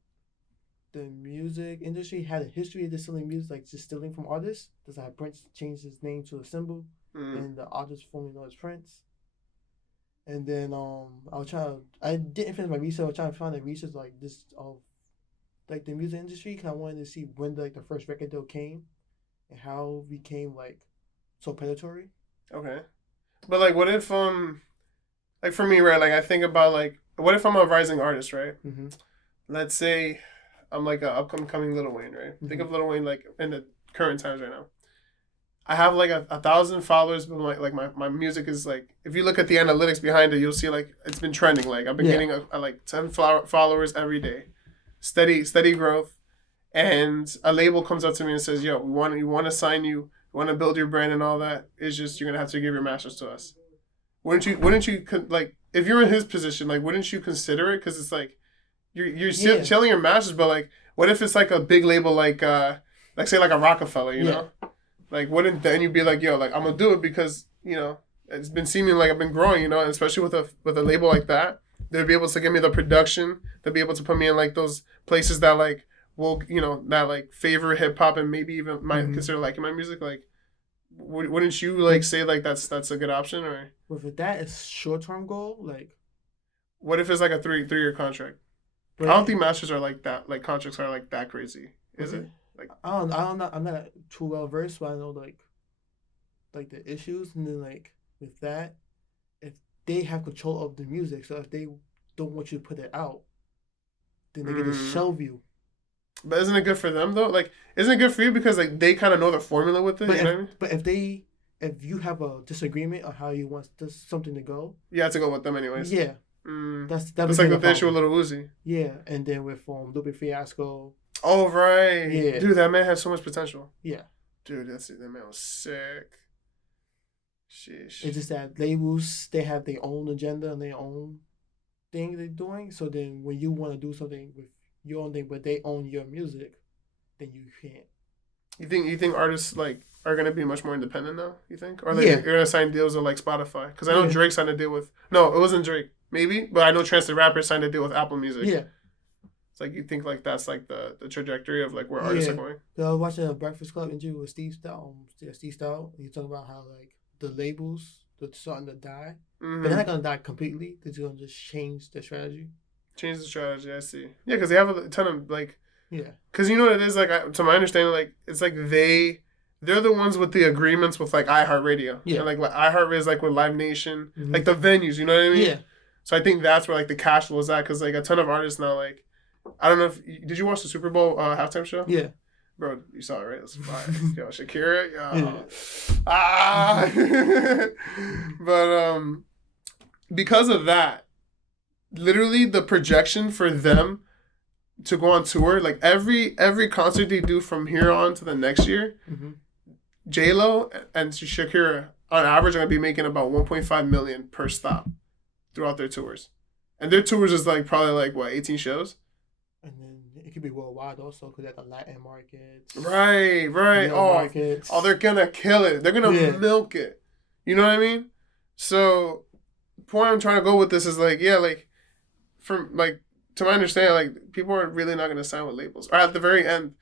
The music industry had a history of just stealing music, like just stealing from artists. That's how Prince changed his name to a symbol, and the artist formerly known as Prince. And then I didn't finish my research. I was trying to find the research like this of like the music industry, because I wanted to see when like the first record deal came, and how it became like so predatory. Okay, but like, what if like for me, right? Like I think about like, what if I'm a rising artist, right? Mm-hmm. Let's say I'm like a upcoming Lil Wayne, right? Mm-hmm. Think of Lil Wayne like in the current times right now. I have like 1,000 followers, but my music is like, if you look at the analytics behind it, you'll see like it's been trending. Like I've been getting like 10 followers every day, steady growth, and a label comes up to me and says, "Yo, we want to sign you, we want to build your brand and all that. It's just you're gonna have to give your masters to us." Wouldn't you like if you're in his position, like wouldn't you consider it? Because it's like you're selling your masters, but like what if it's like a big label like say like a Rockefeller, you know? Like, wouldn't then you be like, yo, like I'm gonna do it because it's been seeming like I've been growing, and especially with a label like that, they'll be able to give me the production, they'll be able to put me in like those places that like will that like favor hip hop and maybe even might consider liking my music. Like, wouldn't you like say like that's a good option? Or with that is short term goal, like what if it's like a three-year contract? I don't think masters are like that. Like contracts are like that crazy, is it? Like I'm not too well versed, but I know like the issues, and then like with that, if they have control of the music, so if they don't want you to put it out, then they get to shelve you. But isn't it good for them though? Like, isn't it good for you because like they kind of know the formula with it? But you know what I mean? But if you have a disagreement on how you want something to go, you have to go with them anyways. Yeah, that's like the issue with Lil Uzi. Yeah, and then with Lupe Fiasco. Oh right, yeah, dude, that man has so much potential. Yeah, dude, that man was sick. Sheesh. It's just that labels, they have their own agenda and their own thing they're doing. So then when you want to do something with your own thing, but they own your music, then you can't. You think artists like are gonna be much more independent now? You think, or you're gonna sign deals with like Spotify? Because I know Drake signed a deal with it wasn't Drake, maybe, but I know Chance the Rapper signed a deal with Apple Music. Yeah. It's like you think like that's like the trajectory of like where artists are going. So I was watching a Breakfast Club interview with Steve Stout. Steve Stout. He's talking about how like the labels they're starting to die. But they're not gonna die completely. They're just gonna just change their strategy. Change the strategy. I see. Yeah, because they have a ton of like. Yeah. Because you know what it is, like to my understanding, like it's like they're the ones with the agreements with like iHeartRadio. Yeah. And, like iHeartRadio is like with Live Nation, like the venues. You know what I mean? Yeah. So I think that's where like the cash flow is at, because like a ton of artists now like. I don't know did you watch the Super Bowl halftime show? Yeah. Bro, you saw it, right? That's fire. Yo, Shakira. Yo. But because of that, literally the projection for them to go on tour, like every concert they do from here on to the next year, J-Lo and Shakira on average are gonna be making about $1.5 million per stop throughout their tours. And their tours is like probably like what, 18 shows? And then it could be worldwide also, because at the Latin markets. Right. Markets. Oh, they're going to kill it. They're going to milk it. You know what I mean? So, the point I'm trying to go with this is like, like, from like, to my understanding, like, people are really not going to sign with labels. Or at the very end,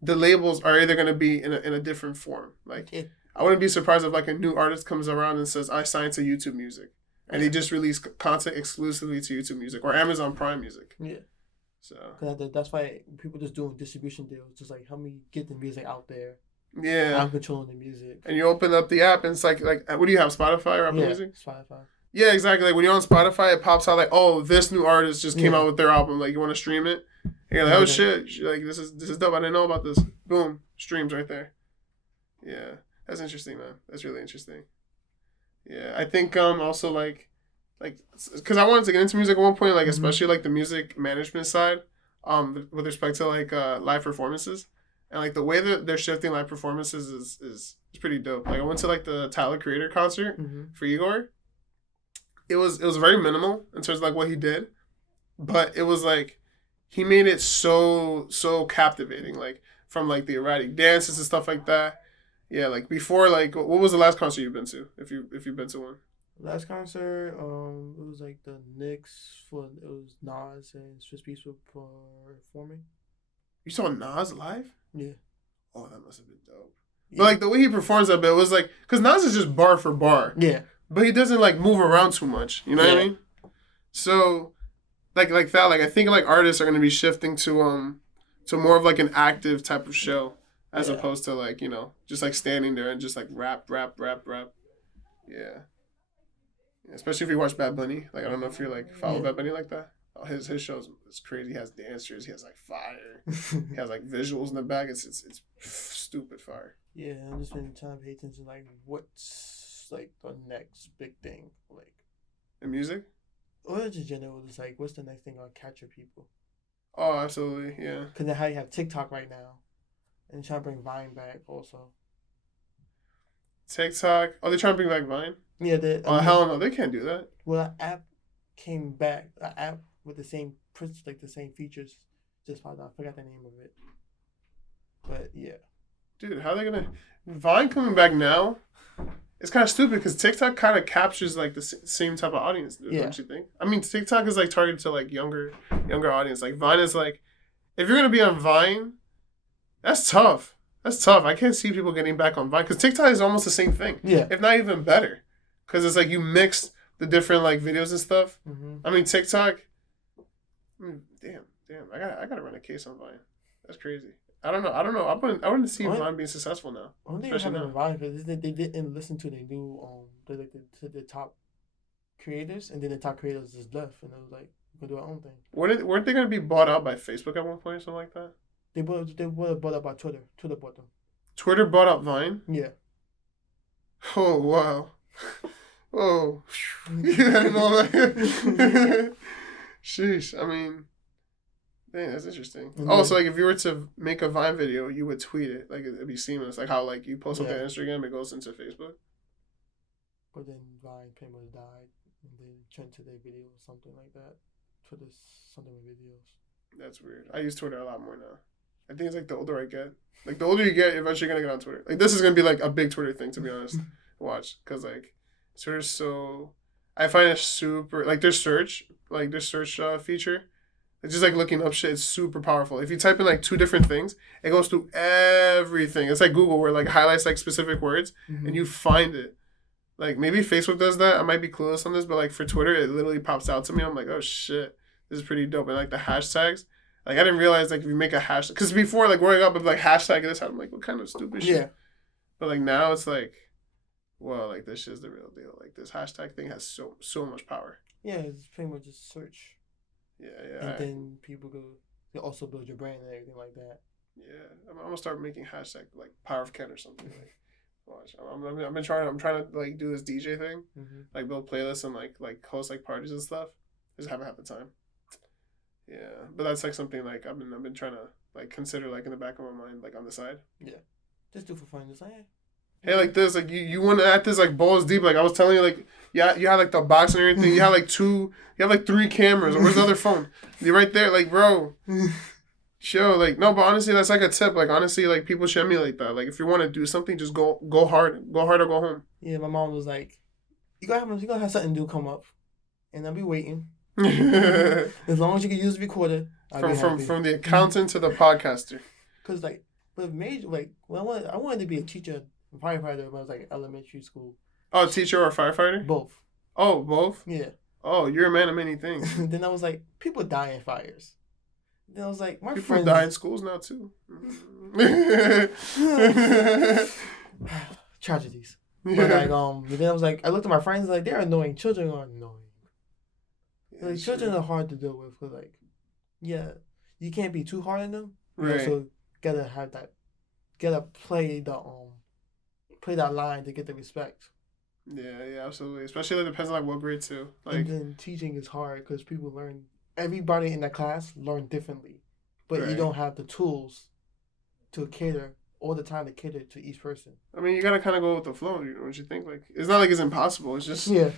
the labels are either going to be in a different form. Like, I wouldn't be surprised if like a new artist comes around and says, I signed to YouTube Music. And they just release content exclusively to YouTube Music or Amazon Prime Music. Yeah. So that's why people just doing distribution deals, just like help me get the music out there. Yeah, I'm controlling the music. And you open up the app, and it's like what do you have? Spotify or Apple Music? Spotify. Yeah, exactly. Like when you're on Spotify, it pops out like, oh, this new artist just came out with their album. Like you want to stream it, and you're like, oh shit, like this is dope. I didn't know about this. Boom, streams right there. Yeah, that's interesting, man. That's really interesting. Yeah, I think also like because I wanted to get into music at one point, like especially like the music management side, with respect to like live performances, and like the way that they're shifting live performances is pretty dope. Like I went to like the Tyler Creator concert for Igor. It was very minimal in terms of like what he did, but it was like he made it so captivating, like from like the erratic dances and stuff like that. Yeah, like before, like what was the last concert you've been to? If you've been to one. Last concert, it was like the Knicks it was Nas and Swiss Beats were performing. You saw Nas live? Yeah. Oh, that must have been dope. Yeah. But like the way he performs that bit was like, cause Nas is just bar for bar. Yeah. But he doesn't like move around too much. You know what I mean? So, like that, like I think like artists are gonna be shifting to more of like an active type of show as opposed to like, you know, just like standing there and just like rap. Yeah. Especially if you watch Bad Bunny. Like, I don't know if you're, like, follow Bad Bunny like that. Oh, his shows is crazy. He has dancers. He has, like, fire. He has, like, visuals in the back. It's stupid fire. Yeah, I've just been trying to pay attention, like, what's, like, the next big thing, like. In music? Or just general, it's like, what's the next thing on capture people? Oh, absolutely, yeah. Because then how you have TikTok right now. And trying to bring Vine back, also. TikTok? Oh, they're trying to bring back Vine? Yeah, hell no, they can't do that. Well, an app came back, an app with the same the same features, just popped out. I forgot the name of it, but yeah. Dude, how are they gonna Vine coming back now? It's kind of stupid because TikTok kind of captures like the same type of audience, don't you think? I mean, TikTok is like targeted to like younger audience. Like Vine is like, if you're gonna be on Vine, that's tough. That's tough. I can't see people getting back on Vine because TikTok is almost the same thing. Yeah, if not even better. Because it's like you mix the different like videos and stuff. Mm-hmm. I mean, TikTok. Damn. I gotta run a case on Vine. That's crazy. I don't know. I wouldn't see Vine being successful now. Only thing having Vine because they didn't listen to the new the top creators, and then the top creators just left, and it was like we do our own thing. Weren't they gonna be bought out by Facebook at one point or something like that? They were bought out by Twitter. Twitter bought them. Twitter bought out Vine? Yeah. Oh wow. Oh, yeah, and all that. Sheesh. I mean, dang, that's interesting. Mm-hmm. Oh, so like if you were to make a Vine video, you would tweet it. Like it'd be seamless. Like how like you post something on Instagram, it goes into Facebook. But then Vine pretty much died, and then turned to their video or something like that. Twitter something with videos. That's weird. I use Twitter a lot more now. I think it's like the older I get. Like the older you get, you're eventually gonna get on Twitter. Like this is gonna be like a big Twitter thing, to be honest. Watch, because like Twitter's so, I find it super like their search feature, it's just like looking up shit. It's super powerful. If you type in like 2 different things, it goes through everything. It's like Google where it like highlights like specific words and you find it. Like maybe Facebook does that. I might be clueless on this, but like for Twitter, it literally pops out to me. I'm like, oh shit, this is pretty dope. And like the hashtags. Like I didn't realize like if you make a hashtag, because before like growing up, I'd be like hashtag this, I'm like, what kind of stupid shit? Yeah. But like now it's like, well, like this is the real deal. Like this hashtag thing has so much power. Yeah, it's pretty much just search. Yeah. And then people they also build your brand and everything like that. Yeah, I'm gonna start making hashtag like Power of Ken or something. Like, watch. I'm trying to like do this DJ thing, like build playlists and like host like parties and stuff. I just haven't had the time. Yeah, but that's like something like I've been trying to like consider like in the back of my mind, like on the side. Yeah, just do for fun. Just like, hey, like this, like you want to act this like balls deep. Like I was telling you, like you had like the box and everything. You had like 3 cameras. Where's the other phone? You're right there, like bro. Show like no, but honestly, that's like a tip. Like honestly, like people should emulate that. Like if you want to do something, just go hard or go home. Yeah, my mom was like, you gotta have something new come up, and I'll be waiting. As long as you can use the recorder. From the accountant to the podcaster. Cause like, but major like, well, I wanted to be a teacher, firefighter when I was like elementary school. Oh, teacher or firefighter? Both. Oh, both? Yeah. Oh, you're a man of many things. Then I was like, people die in fires. Then I was like, my people friends die in schools now too. Tragedies. But like then I was like, I looked at my friends like they're annoying. Children are annoying. Like children are hard to deal with. Cause like, yeah, you can't be too hard on them. You Right. also gotta have that. Gotta play that line to get the respect. Yeah, absolutely. Especially, it depends on, like, what grade, too. Like, and then teaching is hard because people learn. Everybody in the class learn differently, but you don't have the tools to cater all the time to cater to each person. I mean, you gotta kind of go with the flow. Don't you think? Like, it's not like it's impossible. It's just Yeah.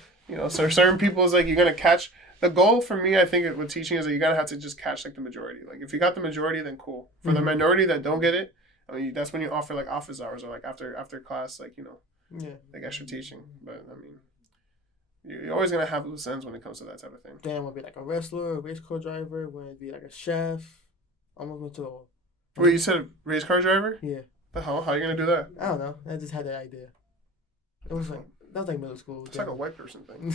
So certain people is like you're gonna catch. The goal for me, I think, with teaching is that you gotta have to just catch like the majority. Like, if you got the majority, then cool. For the minority that don't get it, I mean, that's when you offer like office hours or like after class, like like extra teaching. But I mean, you're always gonna have loose ends when it comes to that type of thing. Then I want to be like a wrestler, a race car driver. Want to be like a chef. I'm gonna go to. Wait, you said race car driver? Yeah. The hell? How are you gonna do that? I don't know. I just had that idea. It was like that was like middle school. It's like a white person thing.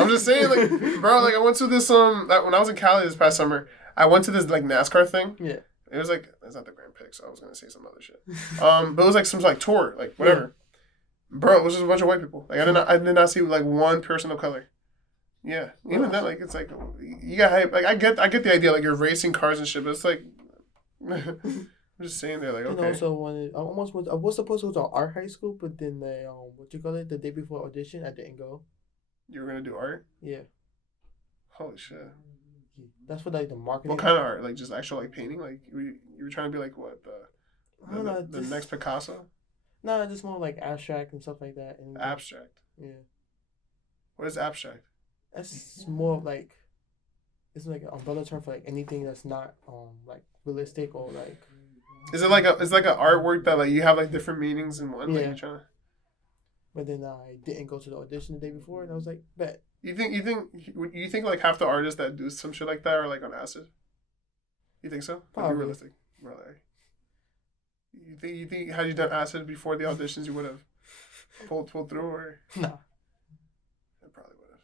I'm just saying, like, bro, like I went to this when I was in Cali this past summer. I went to this like NASCAR thing. Yeah. It was like it's not the Grand Prix, so I was gonna say some other shit. But it was like some like tour, like whatever. Yeah. Bro, it was just a bunch of white people. Like I did not see like one person of color. Yeah, even then, like it's like you got hype. Like I get the idea, like you're racing cars and shit, but it's like I'm just saying there, like okay. And also I was supposed to go to art high school, but then they the day before audition, I didn't go. You were gonna do art? Yeah. Holy shit. That's what like the marketing. What kind of art? Like just actual like painting? Like you were trying to be like what the next Picasso? No, just more like abstract and stuff like that. And abstract. Yeah. What is abstract? That's more like it's like an umbrella term for like anything that's not like realistic or like. Is it like an artwork that like you have like different meanings in one? Yeah. Like you're trying to... But then I didn't go to the audition the day before, and I was like, bet. You think like half the artists that do some shit like that are like on acid? You think so? Probably. Be realistic, brother. You think had you done acid before the auditions, you would have pulled through or? No. I probably would have.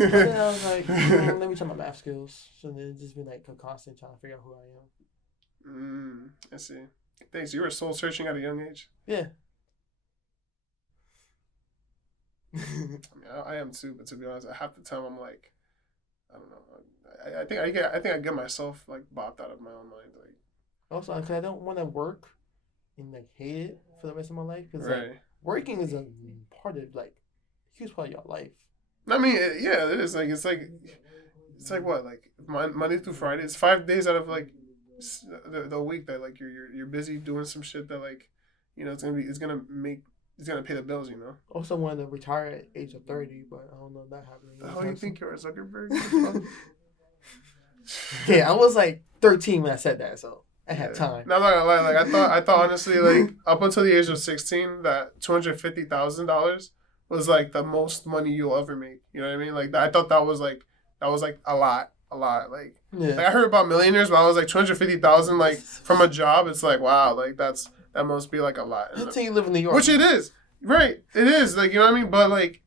But then I was like, let me try my math skills. So then it's just been like a constant trying to figure out who I am. I see. Thanks. You were soul searching at a young age. Yeah. I mean, I am too, but to be honest, half the time I'm like, I don't know. I think I get myself like bopped out of my own mind. Like, also, because I don't want to work and like hate it for the rest of my life. Because like, working is a part of like huge part of your life. I mean, yeah, it is. Like it's like what, like Monday through Friday. It's 5 days out of like the week that like you're busy doing some shit that like it's gonna pay the bills, Also wanted to retire at age of 30, but I don't know that happening. The hell you think you're a Zuckerberg? Yeah, I was like 13 when I said that, so I had time. No, I'm not gonna lie. Like I thought honestly, like up until the age of 16, that $250,000 was like the most money you'll ever make. You know what I mean? Like I thought that was like a lot. Like, like I heard about millionaires, but I was like 250,000 like from a job. It's like wow, like that must be like a lot. Until you live in New York, which it is, right? It is like you know what I mean, but like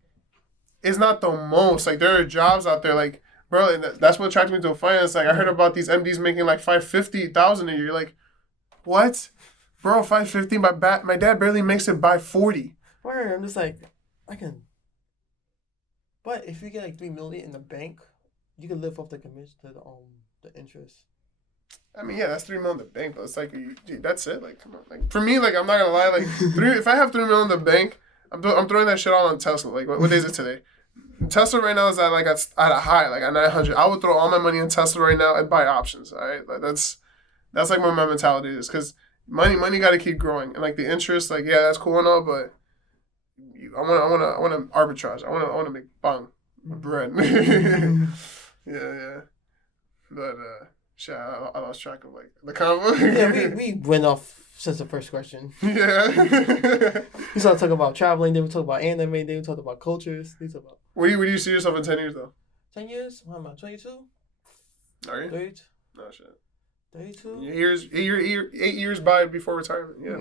it's not the most. Like there are jobs out there like. Bro, and that's what attracted me to finance. Like, I heard about these MDs making like $550,000 a year. Like, what? Bro, $550. My dad barely makes it by 40. Word, I'm just like, I can. But if you get like $3 million in the bank, you can live off the commission to the interest. I mean, yeah, that's $3 million in the bank, but it's like, dude, that's it. Like, come on. Like, for me, like, I'm not gonna lie. Like, if I have $3 million in the bank, I'm throwing that shit all on Tesla. Like, what day is it today? Tesla right now is at a high, like at 900. I would throw all my money in Tesla right now and buy options. All right, like that's like what my mentality is, because money got to keep growing, and like the interest, like yeah, that's cool and all, but I want to arbitrage. I want to make bread. yeah. But shit, I lost track of like the convo. Yeah, we went off since the first question. Yeah. We started talking about traveling, then we talked about anime, then we talked about cultures. Where do you see yourself in 10 years though? 10 years? What am I, 22? Are you? 32? No shit. 32? 8 years by before retirement. Yeah.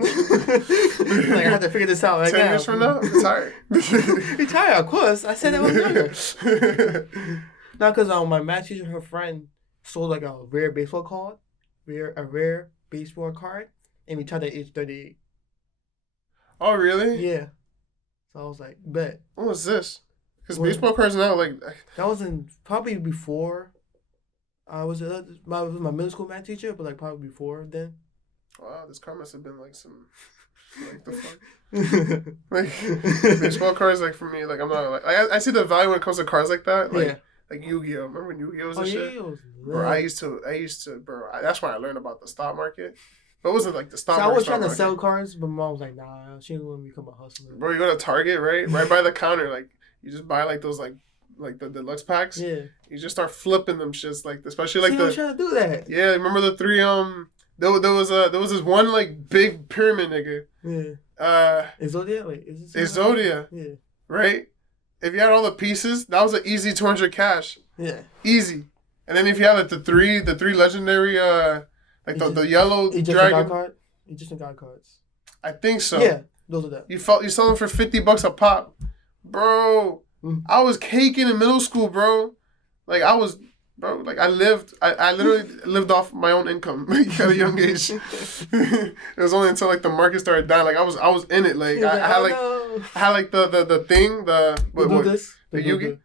Like I have to figure this out right 10 now. years from now, retire. Retire, of course. I said that was younger. Not because my math teacher, her friend, sold like a rare baseball card, and retired at age 38. Oh, really? Yeah. So I was like, bet. What was this? Because When- baseball cards now, like, That was probably before I was my middle school math teacher, but like probably before then. wow, this card must have been like some, like the fuck. Like baseball cards, like for me, like I'm not like I see the value when it comes to cards like that, like Yeah. like Yu-Gi-Oh. Remember when Yu-Gi-Oh was Oh the yeah, shit? it was Bro, lit. I used to, bro. That's why I learned about the stock market. But it wasn't like the stock So I market. was stock trying to market. sell cards, but mom was like, "Nah, she didn't want me to become a hustler." Bro, you go to Target, right? Right by the counter, like you just buy like those like the deluxe packs. Yeah. You just start flipping them shits like especially like she the was trying to do that. yeah. Remember the three there was this one like big pyramid nigga. Yeah. Exodia? Wait, is it Exodia. Yeah. Right? If you had all the pieces, that was an easy 200 cash. Yeah. Easy. And then if you had like the three legendary like the yellow dragon. Egyptian god cards. I think so. Yeah, those are that. You sell them for $50 a pop. Bro, I was caking in middle school, bro. Like I literally lived off my own income at a young age. It was only until like the market started dying. Like I was in it. Like I had like the thing, the Yugi.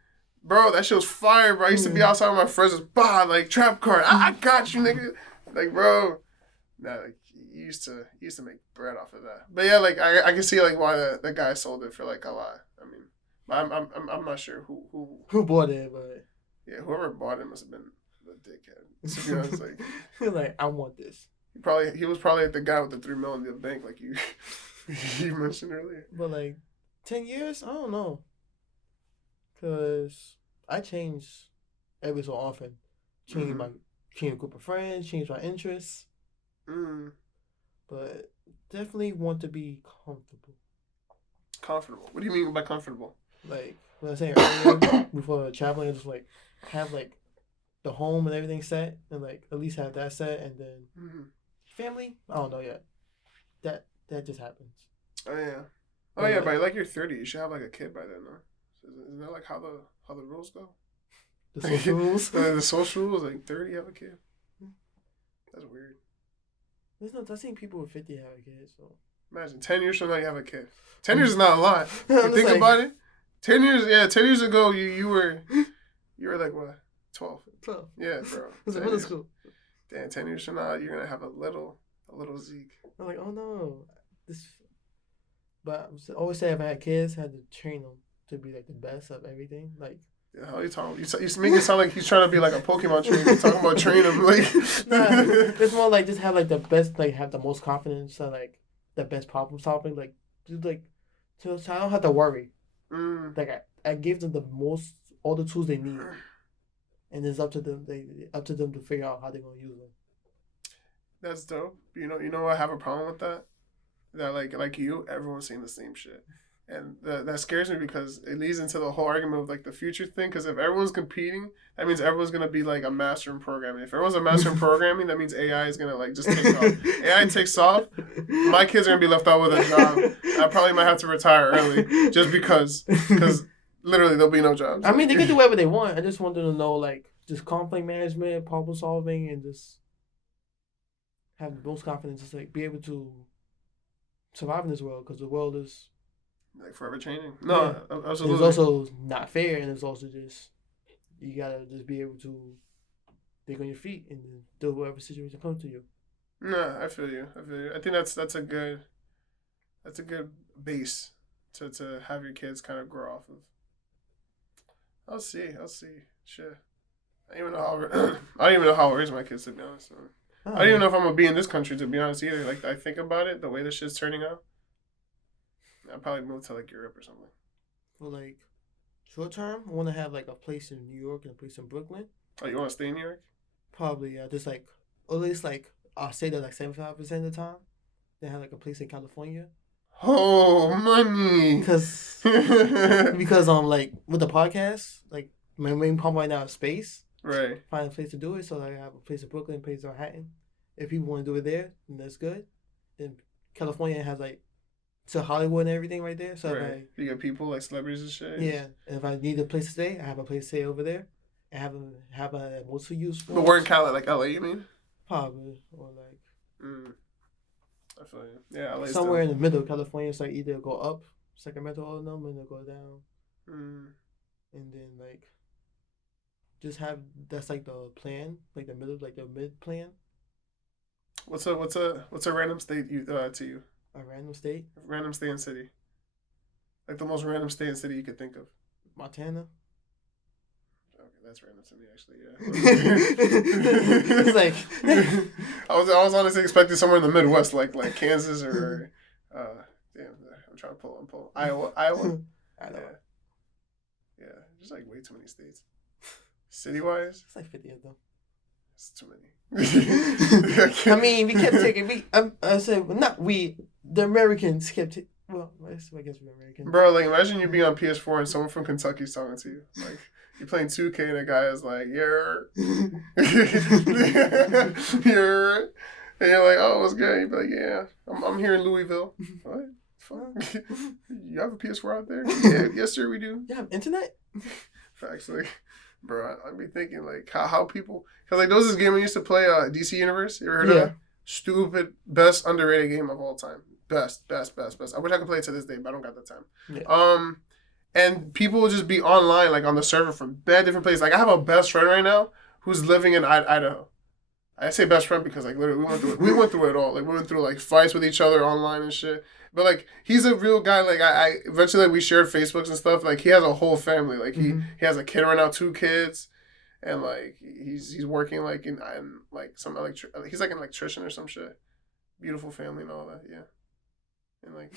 Bro, that shit was fire, bro. I used to be outside with my friends, just like trap card. I got you, nigga. Like, bro. Nah, like you used to make bread off of that. But yeah, like I can see like why the guy sold it for like a lot. I mean, I'm not sure who bought it, but yeah, whoever bought it must have been a dickhead. To be honest, like like I want this. He was probably like the guy with the $3 million in the bank, like you you mentioned earlier. But like 10 years, I don't know, cause I change every so often. Change a group of friends, change my interests. But definitely want to be comfortable. Comfortable? What do you mean by comfortable? Like when I was saying earlier, before traveling, I just like have like the home and everything set, and like at least have that set, and then family. I don't know yet. That just happens. Oh yeah. Oh yeah. By like you're 30, you should have like a kid by then, no? Isn't that like how the rules go? The social rules. The social rules, like 30, have a kid. That's weird. I've seen people with 50 have a kid, so. Imagine 10 years from now you have a kid. 10 years is not a lot. You think about it. 10 years ago you were like what? 12. 12. Yeah, bro. It was in middle school. Damn, 10 years from now you're gonna have a little Zeke. I'm like, oh no, But I always say if I had kids, I had to train them to be like the best of everything. Like. Yeah, how you talking? You make it sound like he's trying to be like a Pokemon trainer. Talking about training him, like. It's more like just have like the best, like have the most confidence, and like the best problem solving, like just like so I don't have to worry. Like I gave them all the tools they need, and it's up to them. Up to them to figure out how they're gonna use them. That's dope. You know I have a problem with that. That like you, everyone's saying the same shit. And that scares me because it leads into the whole argument of like the future thing. Because if everyone's competing, that means everyone's gonna be like a master in programming. If everyone's a master in programming, that means AI is gonna like just take off. AI takes off, my kids are gonna be left out with a job. I probably might have to retire early just because literally there'll be no jobs. I mean, they can do whatever they want. I just want them to know like just conflict management, problem solving, and just have the most confidence. Just like be able to survive in this world because the world is. Like forever changing. No, yeah. Absolutely. It's also not fair, and it's also just you gotta just be able to think on your feet and do whatever situation comes to you. No, I feel you. I think that's a good base to have your kids kind of grow off of. I'll see. Shit. I don't even know how I'll raise my kids, to be honest. I don't even know if I'm gonna be in this country, to be honest, either. Like I think about it, the way this shit's turning out. I'd probably move to like Europe or something. For like short term, I want to have like a place in New York and a place in Brooklyn. Oh, you want to stay in New York? Probably, yeah. Just like, or at least like I'll stay there like 75% of the time. Then have like a place in California. Oh, money! Because like with the podcast, like my main problem right now is space. Right. Find a place to do it, so like, I have a place in Brooklyn, a place in Manhattan. If people want to do it there, then that's good. Then California has like. To Hollywood and everything right there. So right. You got people like celebrities and shit. Yeah, and if I need a place to stay, I have a place to stay over there. And have a multiple use. But we're in Cali, like LA, you mean? Probably or like. I feel you. Yeah, LA's somewhere dope. in the middle. California is like either go up, Sacramento, all of them, and then go down, and then like just have that's like the plan, like the middle, like the mid plan. What's a random state to you? A random state. Random state and city. Like the most random state and city you could think of. Montana. Okay, that's random to me actually. Yeah. It's like I was honestly expecting somewhere in the Midwest, like Kansas or damn. I'm trying to pull Iowa. I know. Yeah. Just like way too many states. City wise, It's like 50 of them. it's too many. I mean, we kept taking. I said, well, not we. The Americans kept. Well, I guess we're American. Bro, like imagine you being on PS4 and someone from Kentucky's talking to you. Like you're playing 2K and a guy is like, yeah, yeah, and you're like, oh, what's good? You'd be like, yeah, I'm here in Louisville. What? Fuck. You have a PS4 out there? Yeah, yes, sir, we do. You have internet? Facts, like, bro, I'd be thinking like how people, cause like there was this game I used to play, DC Universe. You ever heard of it? Stupid, best underrated game of all time. Best. I wish I could play it to this day, but I don't got the time. Yeah. And people will just be online, like on the server from bad different places. Like I have a best friend right now who's living in Idaho. I say best friend because like literally we went through it all. Like we went through like fights with each other online and shit. But like he's a real guy. Like I eventually like we shared Facebooks and stuff. Like he has a whole family. Like he has a kid right now, 2 kids, and like he's working like in like some he's like an electrician or some shit. Beautiful family and all that. Yeah. And like,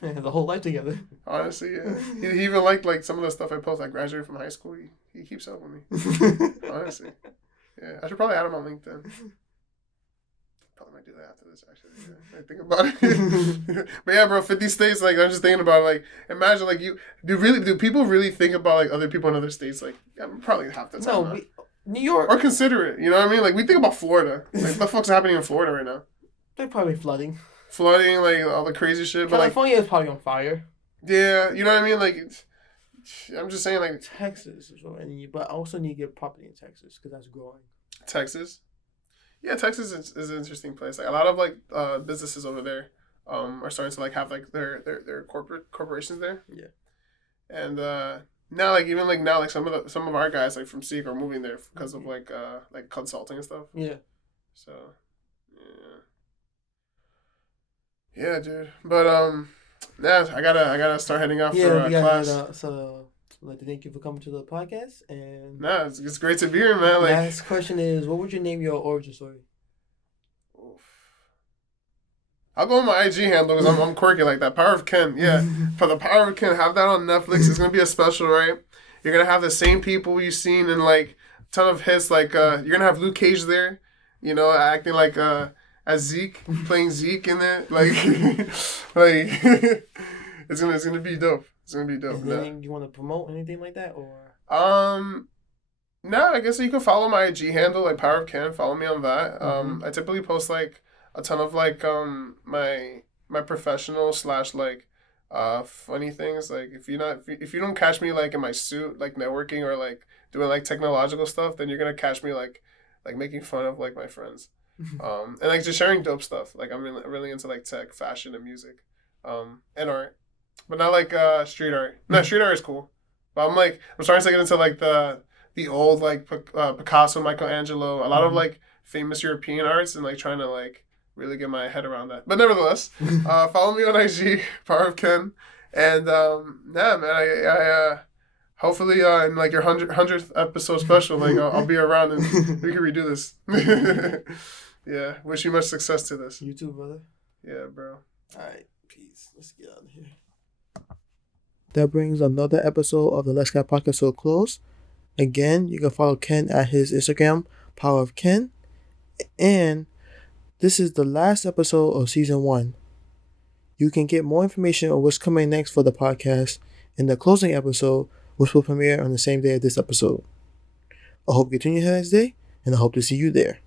yeah. The whole life together. Honestly, yeah. He even liked like some of the stuff I post. I graduated from high school. He keeps up with me. Honestly, yeah. I should probably add him on LinkedIn. Probably might do that after this. Actually, yeah. I think about it. But yeah, bro, 50 states. Like I'm just thinking about it, like imagine like do people really think about like other people in other states? Like probably half the time. No, New York or consider it. You know what I mean? Like we think about Florida. Like what the fuck's happening in Florida right now? They're probably flooding. Flooding, like all the crazy shit. But California is probably on fire. Yeah, you know what I mean. Like, I'm just saying, like Texas is but I also need to get property in Texas because that's growing. Texas, yeah, Texas is an interesting place. Like a lot of like businesses over there, are starting to like have like their corporations there. Yeah, and now like even like now like some of our guys like from Zeke are moving there because of like consulting and stuff. Yeah, so. Yeah, dude. But yeah, I gotta start heading off for class. So I'd like to thank you for coming to the podcast. And nah, it's great to be here, man. Like, last question is, what would you name your origin story? I'll go on my IG handle because I'm quirky like that. Power of Ken, yeah. For the Power of Ken, have that on Netflix. It's gonna be a special, right? You're gonna have the same people you've seen in like a ton of hits. Like you're gonna have Luke Cage there, you know, acting like as Zeke, playing Zeke in it, like it's gonna be dope. It's gonna be dope. Anything you want to promote, anything like that, or? No, I guess you can follow my IG handle, like Power of Ken. Follow me on that. I typically post like a ton of like my professional / like funny things. Like if you don't catch me like in my suit, like networking or like doing like technological stuff, then you're gonna catch me like making fun of like my friends. And like just sharing dope stuff. Like I'm really into like tech, fashion, and music, and art, but not like street art. No, street art is cool, but I'm starting to get into like the old like Picasso, Michelangelo, a lot of like famous European arts, and like trying to like really get my head around that. But nevertheless, follow me on IG, Power of Ken, and yeah, man, I hopefully in like your 100th episode special, like I'll be around and we can redo this. Yeah, wish you much success to this. You too, brother. Yeah, bro. Alright, peace. Let's get out of here. That brings another episode of the Let's Get Podcast to a close. Again, you can follow Ken at his Instagram, Power of Ken. And this is the last episode of season 1. You can get more information on what's coming next for the podcast in the closing episode, which will premiere on the same day of this episode. I hope you tune in here next day, and I hope to see you there.